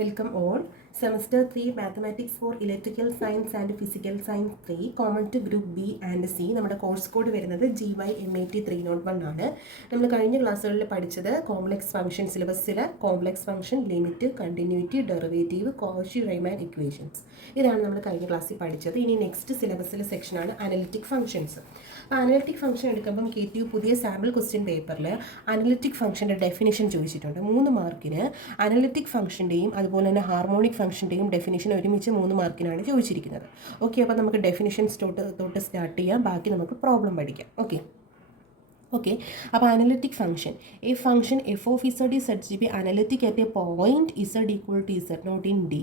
Welcome all. Semester 3 Mathematics for Electrical Science and Physical Science 3 Common to Group B and C. നമ്മുടെ course code വരുന്നത് GYMAT 301 ആണ്. നമ്മൾ കഴിഞ്ഞ ക്ലാസ്സുകളിൽ പഠിച്ചത് കോംപ്ലക്സ് ഫംഗ്ഷൻ സിലബസിലെ complex function, limit, continuity, derivative, Cauchy Riemann equations. ഇതാണ് നമ്മൾ കഴിഞ്ഞ ക്ലാസ്സിൽ പഠിച്ചത്. ഇനി നെക്സ്റ്റ് സിലബസിലെ സെക്ഷനാണ് അനലിറ്റിക് ഫംഗ്ഷൻസ്. അപ്പോൾ അനലിറ്റിക് ഫംഗ്ഷൻ എടുക്കുമ്പം KTU പുതിയ സാമ്പിൾ ക്വസ്റ്റ്യൻ പേപ്പറിൽ അനലിറ്റിക് ഫംഗ്ഷൻ്റെ ഡെഫിനിഷൻ ചോദിച്ചിട്ടുണ്ട്. 3 മാർക്കിന് അനലിറ്റിക് ഫംഗ്ഷൻ്റെയും അതുപോലെ തന്നെ ഹാർമോണിക് ഫംഗ്ഷൻ്റെയും ഡെഫിനിഷൻ ഒരുമിച്ച് 3 മാർക്കിനാണ് ചോദിച്ചിരിക്കുന്നത്. ഓക്കെ, അപ്പോൾ നമുക്ക് ഡെഫിനിഷൻസ് തൊട്ട് സ്റ്റാർട്ട് ചെയ്യാം, ബാക്കി നമുക്ക് പ്രോബ്ലം പഠിക്കാം. Okay, അപ്പോൾ analytic function. A function f of z is said to be analytic at a point z equal to z naught in D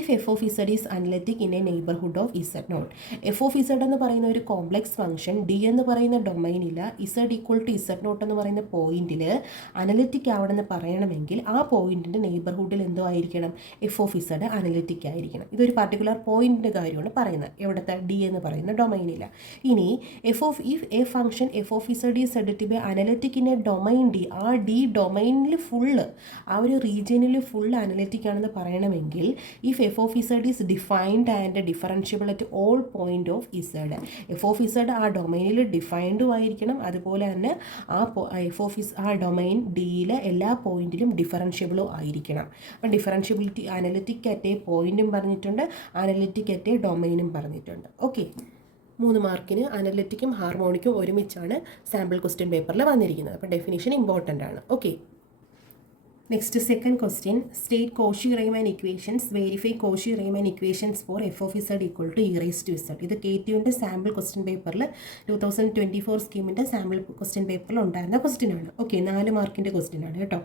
if f of z is analytic in a neighborhood of z naught. f of z എന്ന് പറയുന്ന ഒരു complex function D എന്ന് പറയുന്ന ഡൊമൈനിൽ z equal to z naught എന്ന് പറയുന്ന പോയിന്റിൽ analytic ആവണമെന്ന് പറയണമെങ്കിൽ ആ പോയിന്റിൻ്റെ നെയ്ബർഹുഡിൽ എന്തോ ആയിരിക്കണം, f of z അനലിറ്റിക് ആയിരിക്കണം. ഇതൊരു പർട്ടിക്കുലർ പോയിന്റിൻ്റെ കാര്യമാണ് പറയുന്നത്, എവിടുത്തെ D എന്ന് പറയുന്ന ഡൊമൈനിൽ. ഇനി if a function f of z is said to be analytic in a domain D, ആ D ഡൊമൈനിൽ ഫുള്ള്, ആ ഒരു റീജിയനിൽ ഫുള്ള് അനലിറ്റിക് ആണെന്ന് പറയണമെങ്കിൽ if f of z is defined and differentiable at all point of z, f of z ആ ഡൊമൈനിൽ ഡിഫൈൻഡും ആയിരിക്കണം, അതുപോലെ തന്നെ f of z ആ ഡൊമൈൻ ഡിയിലെ എല്ലാ പോയിന്റിലും ഡിഫറൻഷ്യബിളും ആയിരിക്കണം. അപ്പം ഡിഫറൻഷ്യബിലിറ്റി അനലിറ്റിക് അറ്റ് എ പോയിന്റും പറഞ്ഞിട്ടുണ്ട്, അനലിറ്റിക് അറ്റ് എ ഡൊമൈനും പറഞ്ഞിട്ടുണ്ട്. ഓക്കെ, 3 മാർക്കിന് അനലിറ്റിക്കും ഹാർമോണിക്കും ഒരുമിച്ചാണ് സാമ്പിൾ ക്വസ്റ്റ്യൻ പേപ്പറിൽ വന്നിരിക്കുന്നത്. അപ്പോൾ ഡെഫിനിഷൻ ഇമ്പോർട്ടൻ്റ് ആണ്. Okay, next second question. State Cauchy Riemann equations, verify Cauchy Riemann equations for f of z equal to e raised to z. ഇത് KTUവിൻ്റെ സാമ്പിൾ ക്വസ്റ്റ്യൻ പേപ്പറിൽ 2024 സ്കീമിൻ്റെ sample question പേപ്പറിൽ ഉണ്ടായിരുന്ന ക്വസ്റ്റ്യൻ ആണ്. Okay, 4 മാർക്കിൻ്റെ ക്വസ്റ്റ്യൻ ആണ് കേട്ടോ.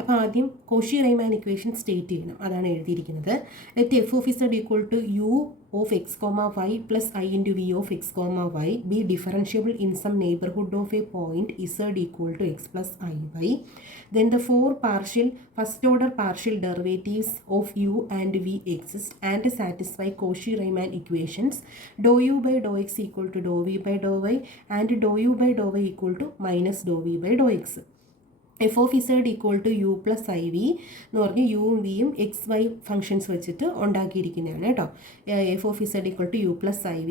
അപ്പോൾ ആദ്യം കോഷി റൈമാൻ ഇക്വേഷൻ സ്റ്റേറ്റ് ചെയ്യണം, അതാണ് എഴുതിയിരിക്കുന്നത്. Let f of z equal to u of x comma y plus I into v of x comma y be differentiable in some neighborhood of a point z equal to x plus iy. Then the 4 first order partial derivatives of u and v exist and satisfy Cauchy-Riemann equations. Dou u by dou x equal to dou v by dou y and dou u by dou y equal to minus dou v by dou x. f of z equal to u plus iv എന്ന് പറഞ്ഞ് യുവും വിയും X Y functions വെച്ചിട്ട് ഉണ്ടാക്കിയിരിക്കുന്നതാണ് കേട്ടോ. f of z equal to u plus iv,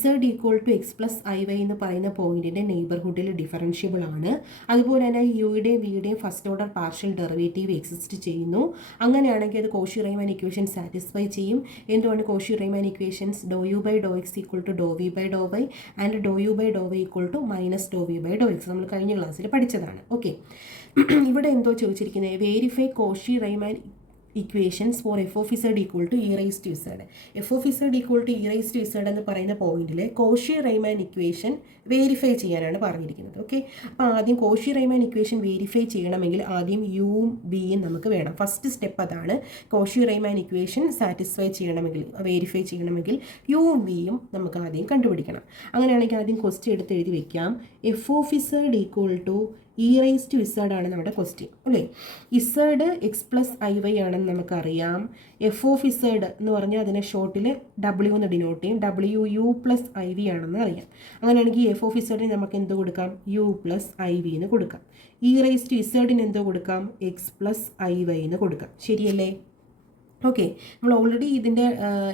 z equal to x plus iy എന്ന് പറയുന്ന പോയിന്റിൻ്റെ നെയ്ബർഹുഡിൽ differentiable ആണ്. അതുപോലെ തന്നെ യുയുടെയും വിയുടെയും first order partial derivative exist ചെയ്യുന്നു. അങ്ങനെയാണെങ്കിൽ അത് കോഷി റൈമാൻ ഇക്വേഷൻ സാറ്റിസ്ഫൈ ചെയ്യും. എന്തുകൊണ്ട് Cauchy Riemann equations doe u by Dr x equal to Dr v by Dr y and Dr u by Dr y equal to minus Dr v by Dr x നമ്മൾ കഴിഞ്ഞ ക്ലാസ്സിൽ പഠിച്ചതാണ്. Okay, ഇവിടെ എന്തോ ചോദിച്ചിരിക്കുന്നത്, verify Cauchy Riemann equations for f of z equal to e raised to z. f of z equal to e raised to z എന്ന് പറയുന്ന പോയിന്റിൽ കോഷി റൈമാൻ ഇക്വേഷൻ വേരിഫൈ ചെയ്യാനാണ് പറഞ്ഞിരിക്കുന്നത്. ഓക്കെ, അപ്പോൾ ആദ്യം കോഷി റൈമാൻ ഇക്വേഷൻ വേരിഫൈ ചെയ്യണമെങ്കിൽ ആദ്യം യുവും ബിയും നമുക്ക് വേണം. ഫസ്റ്റ് സ്റ്റെപ്പ് അതാണ്. കോഷി റൈമാൻ ഇക്വേഷൻ സാറ്റിസ്ഫൈ ചെയ്യണമെങ്കിൽ, വേരിഫൈ ചെയ്യണമെങ്കിൽ യുവും ബിയും നമുക്ക് ആദ്യം കണ്ടുപിടിക്കണം. അങ്ങനെയാണെങ്കിൽ ആദ്യം ക്വസ്റ്റ്യൻ എടുത്ത് എഴുതി വെക്കാം. f of z equal to e raised to z ആണ് നമ്മുടെ ക്വസ്റ്റ്യൻ അല്ലേ. z x plus i y ആണെന്ന് നമുക്കറിയാം. എഫ് ഓഫ് z എന്ന് പറഞ്ഞാൽ അതിനെ ഷോർട്ടിൽ w എന്ന് ഡിനോട്ട് ചെയ്യും, w u plus i v ആണെന്ന് അറിയാം. അങ്ങനെയാണെങ്കിൽ എഫ് ഓഫ് z നമുക്ക് എന്ത് കൊടുക്കാം, u പ്ലസ് ഐ വി എന്ന് കൊടുക്കാം. e raised to z എന്തോ കൊടുക്കാം, എക്സ് പ്ലസ് ഐ വൈ എന്ന് കൊടുക്കാം. ശരിയല്ലേ? ഓക്കെ, നമ്മൾ ഓൾറെഡി ഇതിൻ്റെ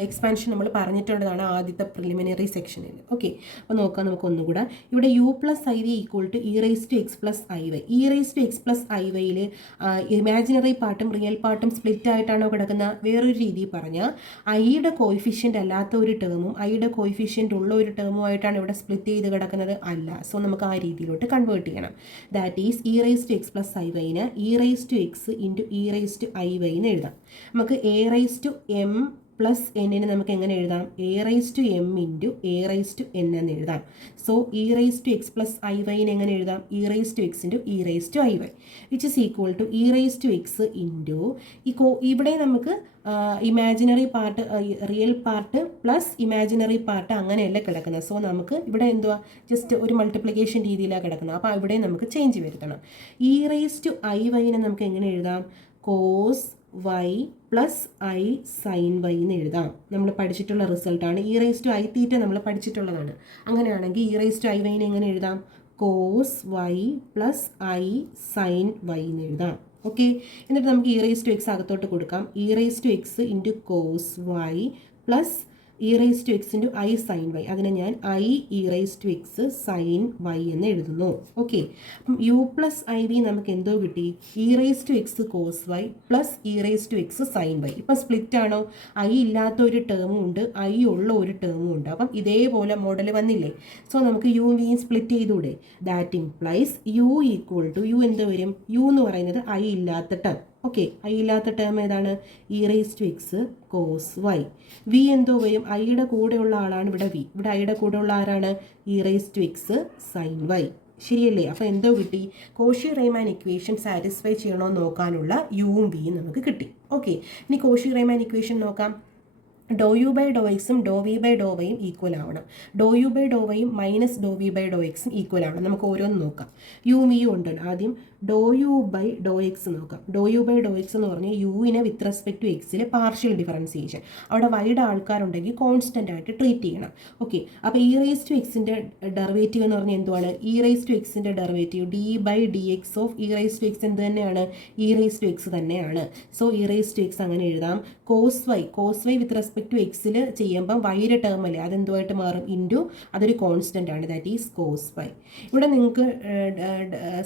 എക്സ്പാൻഷൻ നമ്മൾ പറഞ്ഞിട്ടുള്ളതാണ് ആദ്യത്തെ പ്രിലിമിനറി സെക്ഷനിൽ. ഓക്കെ, അപ്പോൾ നോക്കാം നമുക്ക് ഒന്നുകൂടെ. ഇവിടെ u plus i v equal to e raise to x plus i y. E raise to x plus i വൈയിൽ ഇമാജിനറി പാർട്ടും റിയൽ പാർട്ടും സ്പ്ലിറ്റ് ആയിട്ടാണോ കിടക്കുന്ന? വേറൊരു രീതിയിൽ പറഞ്ഞാൽ ഐയുടെ കോയിഫിഷ്യൻ്റ് അല്ലാത്ത ഒരു ടേമും ഐയുടെ കോയിഫിഷ്യൻ്റ് ഉള്ള ഒരു ടേമുമായിട്ടാണ് ഇവിടെ സ്പ്ലിറ്റ് ചെയ്ത് കിടക്കുന്നത്? അല്ല. സോ നമുക്ക് ആ രീതിയിലോട്ട് കൺവേർട്ട് ചെയ്യണം. That is e raise to x plus i വൈന് e raise to x into e raise to i y എന്ന് എഴുതാം. നമുക്ക് a raise to m plus എന്നിന് നമുക്ക് എങ്ങനെ എഴുതാം, a raise to m into a raise to n എന്ന് എഴുതാം. So e raise to x plus i വൈന് എങ്ങനെ എഴുതാം, e raise to x into e raise to i y which is equal to e raise to x into ഇവിടെ നമുക്ക് imaginary part real part plus imaginary part അങ്ങനെയല്ല കിടക്കുന്നത്. So നമുക്ക് ഇവിടെ എന്തുവാ ജസ്റ്റ് ഒരു മൾട്ടിപ്ലിക്കേഷൻ രീതിയിലാണ് കിടക്കുന്നത്. അപ്പോൾ ഇവിടെ നമുക്ക് ചേഞ്ച് വരുത്തണം. ഇ റൈസ് ടു ഐ വൈനെ നമുക്ക് എങ്ങനെ എഴുതാം, cos y plus i sine y എന്ന് എഴുതാം. നമ്മൾ പഠിച്ചിട്ടുള്ള റിസൾട്ടാണ്. E raise to i theta നമ്മൾ പഠിച്ചിട്ടുള്ളതാണ്. അങ്ങനെയാണെങ്കിൽ ഇ റൈസ് ടു ഐ വൈനെ എങ്ങനെ എഴുതാം, cos y plus i sine y എന്ന് എഴുതാം. ഓക്കെ, എന്നിട്ട് നമുക്ക് ഇ റേസ് ടു എക്സ് അകത്തോട്ട് കൊടുക്കാം. E raise to x into cos y plus e raise to x into i sine y. അതിനെ ഞാൻ i e raise to x sine y എന്ന് എഴുതുന്നു. ഓക്കെ, അപ്പം യു പ്ലസ് ഐ വി നമുക്ക് എന്തോ കിട്ടി? E raise to x cos y plus e raise to x sine y. ഇപ്പം split ആണോ? ഐ ഇല്ലാത്ത ഒരു ടേമും ഉണ്ട്, ഐ ഉള്ള ഒരു ടേമും ഉണ്ട്. അപ്പം ഇതേപോലെ മോഡൽ വന്നില്ലേ? സോ നമുക്ക് യു വി സ്പ്ലിറ്റ് ചെയ്തൂടെ? That implies u equal to u എന്ത് വരും? യു എന്ന് പറയുന്നത് ഐ ഇല്ലാത്ത ടേം. ഓക്കെ, ഐ ഇല്ലാത്ത ടേം ഏതാണ്? E raise to x cos y. V എന്തോ വരും? ഐയുടെ കൂടെയുള്ള ആളാണ് ഇവിടെ വി. ഇവിടെ ഐയുടെ കൂടെയുള്ള ആരാണ്? E raise to x sine y. ശരിയല്ലേ? അപ്പോൾ എന്തോ കിട്ടി? കോഷി റീമാൻ ഇക്വേഷൻ സാറ്റിസ്ഫൈ ചെയ്യണമെന്ന് നോക്കാനുള്ള യുവും വിയും നമുക്ക് കിട്ടി. ഓക്കെ, ഇനി കോഷി റീമാൻ ഇക്വേഷൻ നോക്കാം. ഡോ യു ബൈ ഡോ എക്സും ഡോ വി ബൈ ഡോ വൈയും ഈക്വൽ ആവണം. ഡോ യു ബൈ ഡോ വൈയും മൈനസ് ഡോ വി ബൈ ഡോ എക്സും ഈക്വൽ ആവണം. നമുക്ക് ഓരോന്ന് നോക്കാം. യു വിയും ഉണ്ടല്ലോ. ആദ്യം doe u by Dr x നോക്കാം. Doe u by Dr x എന്ന് പറഞ്ഞാൽ യുവിനെ വിത്ത് റെസ്പെക്ട് ടു എക്സിലെ പാർഷ്യൽ ഡിഫറൻസിയേഷൻ. അവിടെ വൈഡ് ആൾക്കാരുണ്ടെങ്കിൽ കോൺസ്റ്റൻ്റ് ആയിട്ട് ട്രീറ്റ് ചെയ്യണം. ഓക്കെ, അപ്പോൾ ഇ റേസ് ടു എക്സിൻ്റെ ഡെറിവേറ്റീവ് എന്ന് പറഞ്ഞാൽ എന്തുവാണ്? ഇ റേസ് ടു എക്സിൻ്റെ derivative d by d x of e raise to x എന്ത് തന്നെയാണ്? ഇ റേസ് ടു എക്സ് തന്നെയാണ്. So e raise to x അങ്ങനെ എഴുതാം. Cos Y with respect to എക്സിൽ ചെയ്യുമ്പം വൈയുടെ ടേം അല്ലേ, അതെന്തുമായിട്ട് മാറും? ഇൻറ്റു അതൊരു കോൺസ്റ്റൻ്റ് ആണ്, ദാറ്റ് ഈസ് കോസ് വൈ. ഇവിടെ നിങ്ങൾക്ക്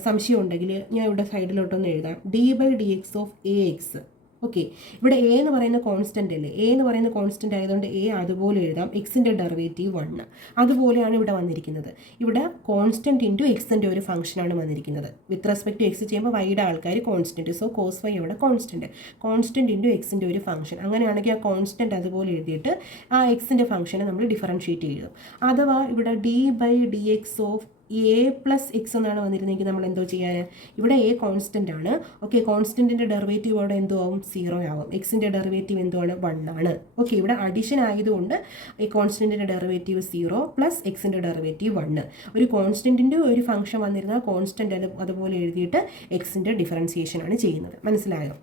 സംശയം ഉണ്ടെങ്കിൽ ഞാൻ ഇവിടെ സൈഡിലോട്ടൊന്ന് എഴുതാം. D by d x of a x. Okay, ഇവിടെ എ എന്ന് പറയുന്ന കോൺസ്റ്റൻ്റ് അല്ലേ? എ എന്ന് പറയുന്ന കോൺസ്റ്റൻ്റ് ആയതുകൊണ്ട് എ അതുപോലെ എഴുതാം. എക്സിൻ്റെ ഡെറിവേറ്റീവ് 1. അതുപോലെയാണ് ഇവിടെ വന്നിരിക്കുന്നത്. ഇവിടെ കോൺസ്റ്റൻറ്റ് ഇൻറ്റു എക്സിൻ്റെ ഒരു ഫംഗ്ഷനാണ് വന്നിരിക്കുന്നത്. വിത്ത് റെസ്പെക്ട് ടു എക്സ് ചെയ്യുമ്പോൾ വൈയുടെ ആൾക്കാർ കോൺസ്റ്റൻറ്റ്. സോ കോസ് വൈ ഇവിടെ കോൺസ്റ്റൻറ്റ് ഇൻറ്റു എക്സിൻ്റെ ഒരു ഫംഗ്ഷൻ. അങ്ങനെയാണെങ്കിൽ ആ കോൺസ്റ്റൻറ്റ് അതുപോലെ എഴുതിയിട്ട് ആ എക്സിൻ്റെ ഫംഗ്ഷനെ നമ്മൾ ഡിഫറൻഷ്യേറ്റ് ചെയ്യും. അഥവാ ഇവിടെ d by d x of a plus x എന്നാണ് വന്നിരുന്നെങ്കിൽ നമ്മൾ എന്തോ ചെയ്യാൻ? ഇവിടെ എ കോൺസ്റ്റൻ്റ് ആണ്. ഓക്കെ, കോൺസ്റ്റൻറ്റിൻ്റെ ഡെറിവേറ്റീവ് അവിടെ എന്തോ ആവും? 0 ആവും. എക്സിൻ്റെ ഡെറിവേറ്റീവ് എന്തുവാണ്? 1 ആണ്. ഓക്കെ, ഇവിടെ അഡീഷൻ ആയതുകൊണ്ട് ഈ കോൺസ്റ്റൻറ്റിൻ്റെ ഡെറിവേറ്റീവ് 0 പ്ലസ് എക്സിൻ്റെ ഡെറിവേറ്റീവ് 1. ഒരു കോൺസ്റ്റൻറ്റിൻ്റെ ഒരു ഫംഗ്ഷൻ വന്നിരുന്നാൽ കോൺസ്റ്റൻറ്റ് അതുപോലെ എഴുതിയിട്ട് എക്സിൻ്റെ ഡിഫറൻസിയേഷനാണ് ചെയ്യുന്നത്. മനസ്സിലായോ?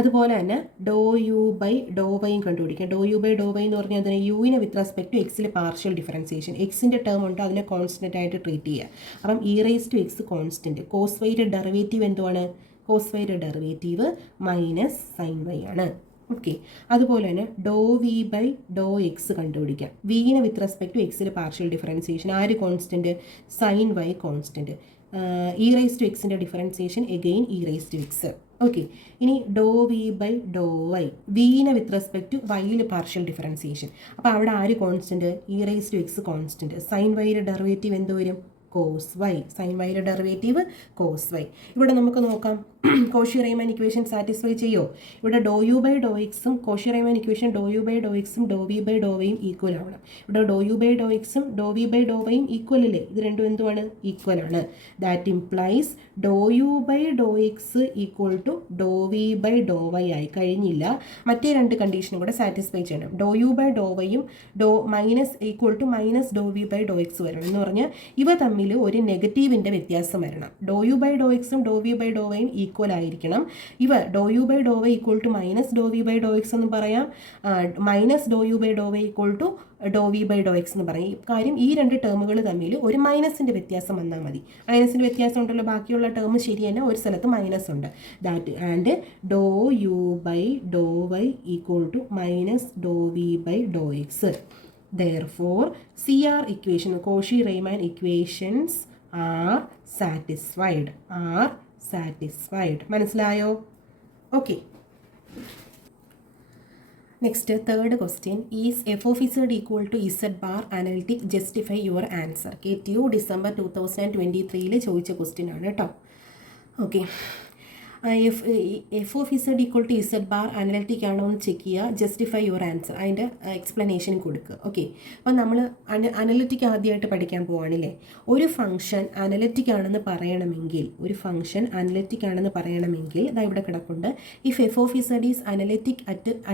അതുപോലെ തന്നെ ഡോ യു ബൈ ഡോ വൈയും കണ്ടുപിടിക്കാം. Doe u by Dr y എന്ന് പറഞ്ഞാൽ അതിനെ യുവിനെ വിത്ത് റെസ്പെക്ട് ടു എക്സിൽ പാർഷ്യൽ ഡിഫറൻസിയേഷൻ. എക്സിൻ്റെ ടേം ഉണ്ട്, അതിനെ കോൺസ്റ്റൻ്റ് ആയിട്ട് ട്രീറ്റ് ചെയ്യുക. അപ്പം e raise to x constant. Cos വൈയുടെ ഡെറിവേറ്റീവ് എന്തുവാണ്? കോസ് വൈയുടെ ഡെറിവേറ്റീവ് മൈനസ് സൈൻ വൈ ആണ്. ഓക്കെ, അതുപോലെ തന്നെ ഡോ വി ബൈ ഡോ എക്സ് കണ്ടുപിടിക്കാം. വിനെ വിത്ത് റെസ്പെക്ട് ടു എക്സിൽ പാർഷ്യൽ ഡിഫറൻസിയേഷൻ. ആര് constant? Sine y constant. E raise to എക്സിൻ്റെ differentiation again e raise to x. Okay, ഇനി ഡോ വി ബൈ ഡോ വൈ. വിനെ വിത്ത് റെസ്പെക്ട് ടു വൈയിൽ പാർഷ്യൽ ഡിഫറൻസിയേഷൻ. അപ്പോൾ അവിടെ ആര് constant? E raise to x constant. Sine വൈയുടെ derivative എന്ത് വരും? Cos y. സൈൻ വൈയുടെ ഡെറിവേറ്റീവ് കോസ് വൈ. ഇവിടെ നമുക്ക് നോക്കാം കോഷി റീമാൻ ഇക്വേഷൻ സാറ്റിസ്ഫൈ ചെയ്യോ? ഇവിടെ ഡോ യു ബൈ ഡോ എക്സും Cauchy Riemann equation Dr u by ഡോ എക്സും ഡോ വി ബൈ ഡോ വൈയും ഈക്വൽ ആവണം. ഇവിടെ ഡോ യു ബൈ ഡോ എക്സും ഡോ വി ബൈ ഡോ വൈയും ഈക്വൽ അല്ലേ? ഇത് രണ്ടും എന്തുവാണ്? ഈക്വൽ ആണ്. That implies doe u by Dr x equal to Dr v by Dr y ആയി കഴിഞ്ഞില്ല. മറ്റേ രണ്ട് കണ്ടീഷനും കൂടെ സാറ്റിസ്ഫൈ ചെയ്യണം. ഡോ യു ബൈ ഡോ വൈയും doe minus equal to minus Dr v by Dr X വരണം. എന്ന് പറഞ്ഞാൽ ഇവ തമ്മിൽ ഒരു നെഗറ്റീവിൻ്റെ വ്യത്യാസം വരണം. ഡോ യു ബൈ ഡോ എക്സും ഡോ വി ബൈ ഡോ വൈയും ഈക്വൽ ആയിരിക്കണം. ഇവ doe u by Dr y equal to minus Dr v by Dr x എന്ന് പറയാം, minus doe u by Dr y equal to Dr v by Dr x എന്ന് പറയും. കാര്യം ഈ രണ്ട് ടേമുകൾ തമ്മിൽ ഒരു മൈനസിൻ്റെ വ്യത്യാസം വന്നാൽ മതി. മൈനസിൻ്റെ വ്യത്യാസം ഉണ്ടല്ലോ, ബാക്കിയുള്ള ടേം ശരിയല്ല, ഒരു സ്ഥലത്ത് മൈനസ് ഉണ്ട്. That and Dr u by Dr y equal to minus Dr v by Dr x. Therefore, CR equation, Cauchy-Riemann equations are satisfied. മനസ്സിലായോ? Okay. Next, third question is f of z equal to z bar analytic justify your answer. KTU December 2023 ചോദിച്ച question ആണ് കേട്ടോ. Okay, f of z equal to z bar analytic ആണോ എന്ന് check ചെയ്യുക, justify your answer, അതിൻ്റെ explanation കൊടുക്കുക. Okay, അപ്പം നമ്മൾ അനലിറ്റിക് ആദ്യമായിട്ട് പഠിക്കാൻ പോവുകയാണില്ലേ. ഒരു ഫംഗ്ഷൻ അനലിറ്റിക് ആണെന്ന് പറയണമെങ്കിൽ ഇതാ ഇവിടെ കിടപ്പുണ്ട്. If f of z is analytic